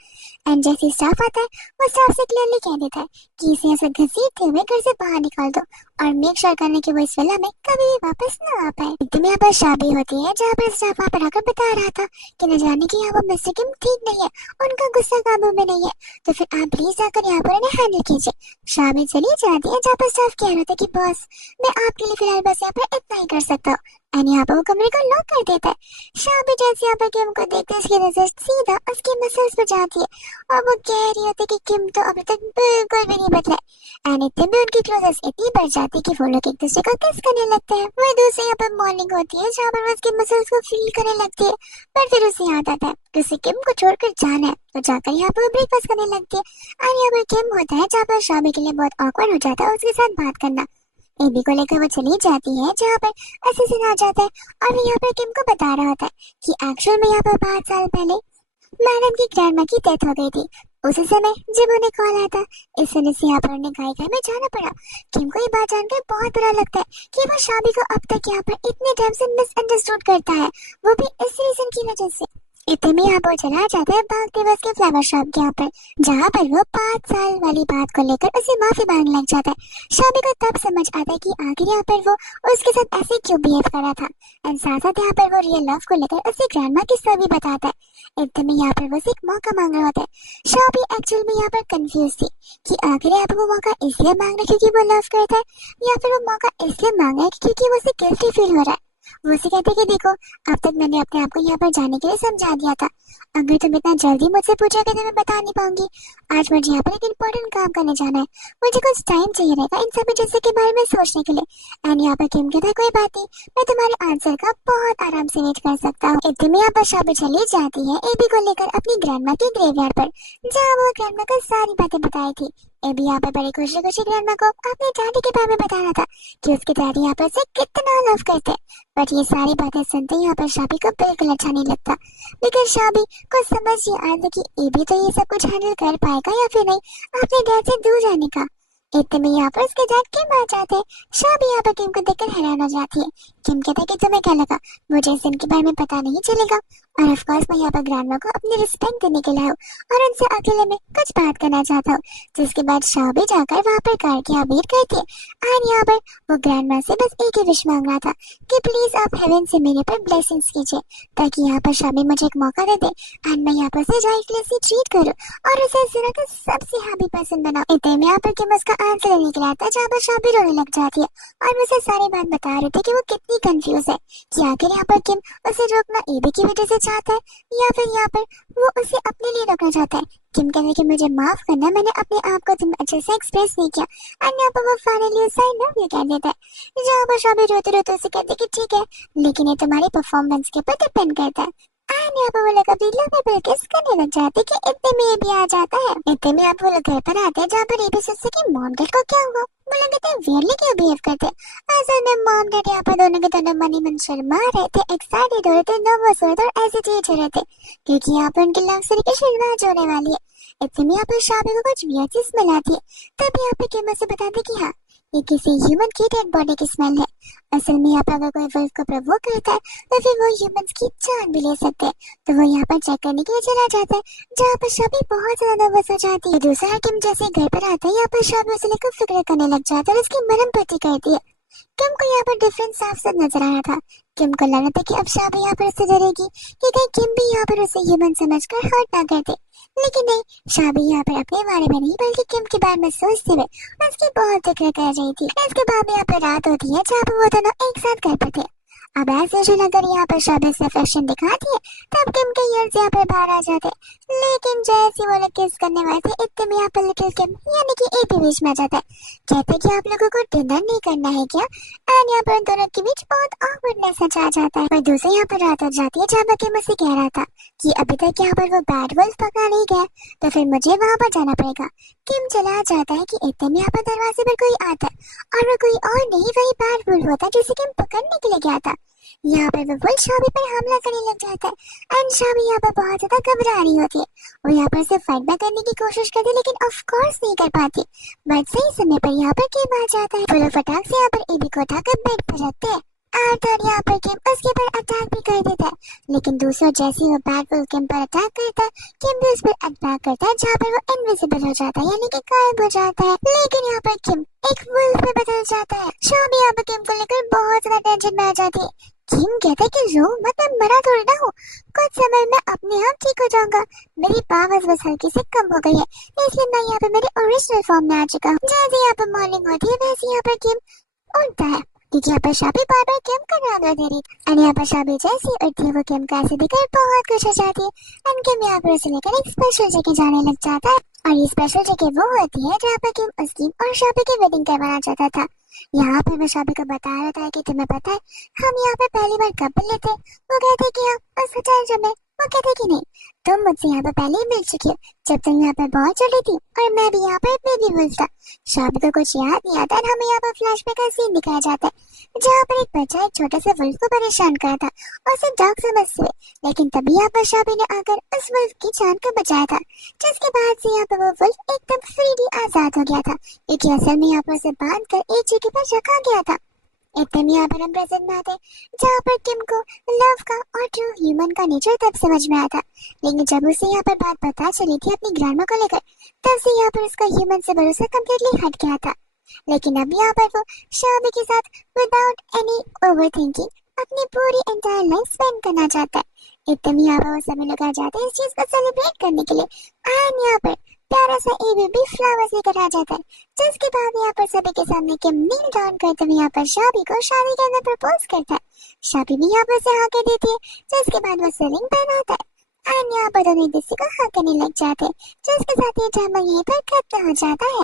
एंड जैसे स्टाफ आता है वो स्टाफ से क्लियरली कह देता है कि इसे ऐसे घसीटते हुए घर से बाहर निकाल दो और मेक श्योर करने की वो इस विला में कभी भी वापस न आ पाए। एकदम यहाँ पर शादी होती है जहाँ पर स्टाफ वहाँ पर आकर बता रहा था कि न जाने की यहाँ वो मिस्टर किम ठीक नहीं है, उनका गुस्सा काबू में नहीं है, तो फिर आप प्लीज आकर यहाँ पर उन्हें हैंडल कीजिए। शादी चली जाती है जहाँ पर स्टाफ कह रहा था कि बॉस मैं आपके लिए फिलहाल बस यहाँ पर इतना ही कर सकता हूँ एंड यहाँ पर वो कमरे को लॉक कर देता है। शाबी जैसे यहाँ पर किम को देखते उसकी नजर सीधा उसकी मसल्स पर जाती है और वो कह रही होती कि किम तो अभी तक बिल्कुल भी नहीं बदला एंड इतने में उनकी क्लोजेस इतनी बढ़ जाती है कि वो लोग एक दूसरे को किस करने लगते हैं। वही दूसरी यहाँ पर मॉर्निंग होती है जहाँ पर वो उसकी मसल्स को फील करने लगती है पर फिर उसे याद आता है कि उसे किम को छोड़कर जाना है तो जाकर यहाँ पर ब्रेकफास्ट करने लगती है और यहाँ पर किम होता है जहाँ पर शाबी के लिए बहुत ऑकवर्ड हो जाता है उसके साथ बात करना। एबी को लेकर वो चली जाती है जहाँ पर असिस्टेंट आ जाता है और वो यहाँ पर किम को बता रहा होता है कि एक्चुअल में यहाँ पर 5 साल पहले मैडम की ग्रैंडमा की डेथ हो गई थी। उसी समय जब उन्हें कॉल आया था, इस वजह से यहाँ पर उन्हें गाय में जाना पड़ा। किम को ये बात जानकर बहुत बुरा लगता है कि वो शाबी को अब तक यहाँ पर इतने टाइम से मिसअंडरस्टूड करता है, वो भी इस रीजन की वजह से। इतने में यहाँ पर चला जाता है भागते हुए उसके फ्लावर शॉप के यहाँ पर, जहाँ पर वो 5 साल वाली बात को लेकर उसे माफी मांगने लग जाता है। शाबी को तब समझ आता है कि आखिर यहाँ पर वो उसके साथ ऐसे क्यों बिहेव कर रहा था, एंड साथ साथ यहाँ पर वो रियल लव को लेकर उसे ग्रैंडमा की स्टोरी बताता है। इतने में यहाँ पर वो एक मौका मांग रहा होता है। शाबी एक्चुअल में यहाँ पर कंफ्यूज थी कि आखिर यहाँ पर वो मौका इसलिए मांग रहा है क्योंकि वो लव करता है, या फिर वो मौका इसलिए मांग रहा है क्योंकि वो उसे गिल्टी फील हो रहा है। वो उसे कहते कि देखो, अब तक मैंने अपने आप को यहाँ पर जाने के लिए समझा दिया था, अगर तुम इतना जल्दी मुझसे पूछोगे तो मैं बता नहीं पाऊंगी। आज मुझे यहाँ पर एक इम्पोर्टेंट काम करने जाना है, मुझे कुछ टाइम चाहिए रहेगा इन सभी चीजों के बारे में सोचने के लिए। एंड यहाँ पर किम कहता है कोई बात नहीं, मैं तुम्हारे आंसर का बहुत आराम से वेट कर सकता हूँ। इतने में यहाँ पर शाबी चली जाती है एबी को लेकर अपनी ग्रैंडमा के ग्रेवयार्ड पर, जहाँ वो ग्रैंडमा को सारी बातें बताई थी। एबी यहाँ पर बड़ी खुशी खुशी ग्रैंडमा को अपने डैडी के बारे में बता रहा था कि उसके डैडी यहाँ पर से कितना लव करते। बट ये सारी बातें सुनते ही यहाँ पर शाबी को बिल्कुल अच्छा नहीं लगता, लेकिन शाबी को समझ ये आया था कि एबी तो ये सब कुछ हैंडल कर पाएगा या फिर नहीं, अपने डैड से दूर जाने का। इतने में यहाँ पर उसके डैड किम आ जाते हैं। शाबी यहाँ पर किम को देखकर हैरान हो जाती है। किम कहता है कि तुम्हें क्या लगा मुझे इस दिन के बारे में पता नहीं चलेगा, और ऑफ कोर्स मैं यहाँ पर ग्रैंडमा को अपनी रिस्पेक्ट देने के लिए आया हूँ और उनसे अकेले में कुछ बात करना चाहता हूँ। जिसके बाद शाबी जाकर वहाँ पर कार की वेट करती है और यहाँ पर वो ग्रैंडमा से बस एक ही विश मांग रहा था कि प्लीज आप हेवन से मेरे पर ब्लेसिंग्स कीजिए, ताकि यहाँ पर शाबी मुझे एक मौका दे दे एंड मैं यहाँ पर से राइटलेसली ट्रीट करूँ और उसे इस दुनिया का सबसे हैप्पी पर्सन बनाऊं। इतने में यहाँ पर किम उसका आंसर देने के लिए आता है, जहाँ पर शाबी रोने लग जाती है और मुझे सारी बात बता रही थी कि वो कितनी कंफ्यूज है कि आखिर यहाँ पर किम उसे रोकना एबी की वजह से चाहता है या फिर यहाँ पर वो उसे अपने लिए रोकना चाहता है। किम कहते कि मुझे माफ करना, मैंने अपने आप को तुम अच्छे से एक्सप्रेस नहीं किया। एंड यहाँ पर वो फाइनली उसे आई लव यू कह देता है, जहाँ पर शाबी रोते रोते उसे कहते कि ठीक है, लेकिन ये तुम्हारी परफॉर्मेंस के ऊपर डिपेंड करता है। एंड यहाँ पर वो लोग अपनी लव किस करने लग जाते कि इतने में ये भी आ जाता है। इतने में आप वो लोग घर पर आते हैं, जहाँ पर ये भी सोचते कि मॉम डैड को क्या हुआ। वो लोग कहते हैं वियरली क्यों बिहेव करते। असल में मॉम डैड यहाँ पर दोनों के दोनों मनी मन शर्मा रहे थे, एक्साइटेड हो रहे थे, नर्वस हो रहे थे और एजिटेट हो रहे थे, क्योंकि यहाँ पर उनकी लव स्टोरी की शुरुआत होने वाली है। इतने में यहाँ पर शाबी को कुछ वियर्ड सी स्मेल आती है, तब यहाँ पे किम से बताते कि हाँ, ये किसी ह्यूमन की डेड बॉडी की स्मेल है। असल में यहाँ पर अगर कोई वुल्फ को प्रोवोक करता है तो फिर वो ह्यूमंस की जान भी ले सकते हैं। तो वो यहाँ पर चेक करने के लिए चला जाता है, जहाँ पर शाबी बहुत ज्यादा नर्वस हो जाती है। दूसरा किम जैसे घर पर आता है, यहाँ पर शाबी उसे लेकर फिक्र करने लग जाता है और उसकी मरहम पट्टी करती है। किम को यहाँ पर डिफरेंस साफ साफ नजर आ रहा था। किम को लगा था कि अब शाबी यहाँ पर उससे डरेगी कि कहीं किम भी यहाँ पर उसे ह्यूमन समझकर हर्ट ना कर दे, लेकिन नहीं, शाबी यहाँ पर अपने बारे में नहीं बल्कि किम के बारे में सोचते हुए उसकी बहुत फिक्र कर रही थी। इसके बाद यहाँ पर रात होती है, जहाँ पर वो दोनों एक साथ घर पर थे। अब ऐसे जो अगर यहाँ पर शाबी से अफेक्शन दिखाती है, तब किम के ईयर्स यहाँ पर बाहर आ जाते, लेकिन जैसे वो लोग किस करने वाले थे, इतने में यहाँ पर लिटिल किम यानी कि एबी बीच में आ जाता है। कहते कि आप लोगों को डिनर नहीं करना है क्या। एंड यहाँ पर उन दोनों के बीच बहुत ऑकवर्डनेस आ जाता है। और दूसरी यहाँ पर रात हो जाती है, जहाँ पर किम उसे कह रहा था कि अभी तक यहाँ पर वो बैड वुल्फ पकड़ा नहीं गया, तो फिर मुझे वहाँ पर जाना पड़ेगा। किम चला जाता है कि इतने में यहाँ पर दरवाजे पर कोई आता है और वो कोई और नहीं, वही बैड वुल्फ होता है जिसे किम पकड़ने के लिए गया था। यहाँ पर वो वुल्फ शाबी पर हमला करने लग जाता है एंड शाबी यहाँ पर बहुत ज्यादा घबरा रही होती है। वो यहाँ पर से फाइट बैक करने की कोशिश करती है, लेकिन ऑफ कोर्स नहीं कर पाती। बट सही समय पर यहाँ पर किम आ जाता है। वो लोग फटाक से यहाँ पर एबी को उठाकर बेड पर रखते हैं और यहाँ पर किम उसके पर अटैक भी कर देता है, लेकिन दूसरा जैसे ही वो बैड वुल्फ किम पर अटैक करता है, किम भी उस पर अटैक करता है, जहाँ पर वो इनविजिबल हो जाता है यानी कि गायब हो जाता है। लेकिन यहाँ पर किम एक वुल्फ में बदल जाता है। शाबी यहाँ पर किम को लेकर बहुत ज्यादा टेंशन में आ जाती है। किम कहता है कि रो मत, मैं मरा थोड़ी ना हूँ, कुछ समय में अपने आप ठीक हो जाऊंगा, मेरी पावर्स बस हल्की से कम हो गई है, इसलिए मैं यहाँ पे मेरे ओरिजिनल फॉर्म में आ चुका हूँ। जैसे यहाँ पर मॉर्निंग होती है, वैसे यहाँ पर किम उठता है, क्योंकि यहाँ पर शाबी बार बार किम का नाम ले रही थी। एंड यहाँ पर शाबी जैसी उठती है, वो किम का ऐसे दिखकर बहुत खुश हो जाती है। एंड किम यहाँ पर उसे लेकर एक स्पेशल जगह जाने लग जाता है, और ये स्पेशल जगह वो होती है जहाँ पर किम उसकी और शाबी की वेडिंग करवाना चाहता था। यहाँ पर मैं शाबी को बता रहा था कि तुम्हें पता है हम यहाँ पे पहली बार कब मिले थे। वो कहते कि हाँ, उस होटल जो मैं वो कहते कि नहीं, तुम मुझसे यहाँ पर पहले ही मिल चुकी हो, जब तुम यहाँ पर बहुत छोटी थी और मैं भी यहाँ पर बेबी वुल्फ था। शाबी को कुछ याद नहीं आता और हमें यहाँ पर फ्लैशबैक का सीन दिखाया जाता है जहाँ पर एक बच्चा एक छोटे से वुल्फ को परेशान कर था और उसे डॉग समझते हुए, लेकिन तभी यहाँ पर शाबी ने आकर उस वुल्फ की जान को बचाया था, जिसके बाद से यहाँ पर वो वुल्फ एकदम फ्रीली आजाद हो गया था, क्योंकि असल में यहाँ पर उसे बांध कर एक जगह पर रखा गया था। एकदम यहाँ पर हम प्रेजेंट में आते जहाँ पर टिम को लव का और ट्रू ह्यूमन का नेचर तब समझ में आया था, लेकिन जब उसे यहाँ पर बात पता चली थी अपनी ग्रैंडमा को लेकर, तब से यहाँ पर उसका ह्यूमन से भरोसा कम्प्लीटली हट गया था। लेकिन अब यहाँ पर वो शाबी के साथ विदाउट एनी ओवर थिंकिंग अपनी पूरी एंटायर लाइफ स्पेंड करना चाहता है। एकदम यहाँ पर वो सभी लोग आ जाते हैं इस चीज को सेलिब्रेट करने के लिए एंड यहाँ पर प्यारा सा एबीबी फ्लावर्स लेकर आ जाता है, जिसके बाद यहाँ पर सभी के सामने किम नील डाउन करते हुए यहाँ पर शाबी को शादी के अंदर प्रपोज करता है। शाबी भी यहाँ पर से हाँ कह देती है, जिसके बाद वो रिंग पहनाता है एंड यहाँ पर दोनों एक दूसरे को हाँ करने लग जाते हैं, जिसके साथ ये ड्रामा यहीं पर खत्म हो जाता है।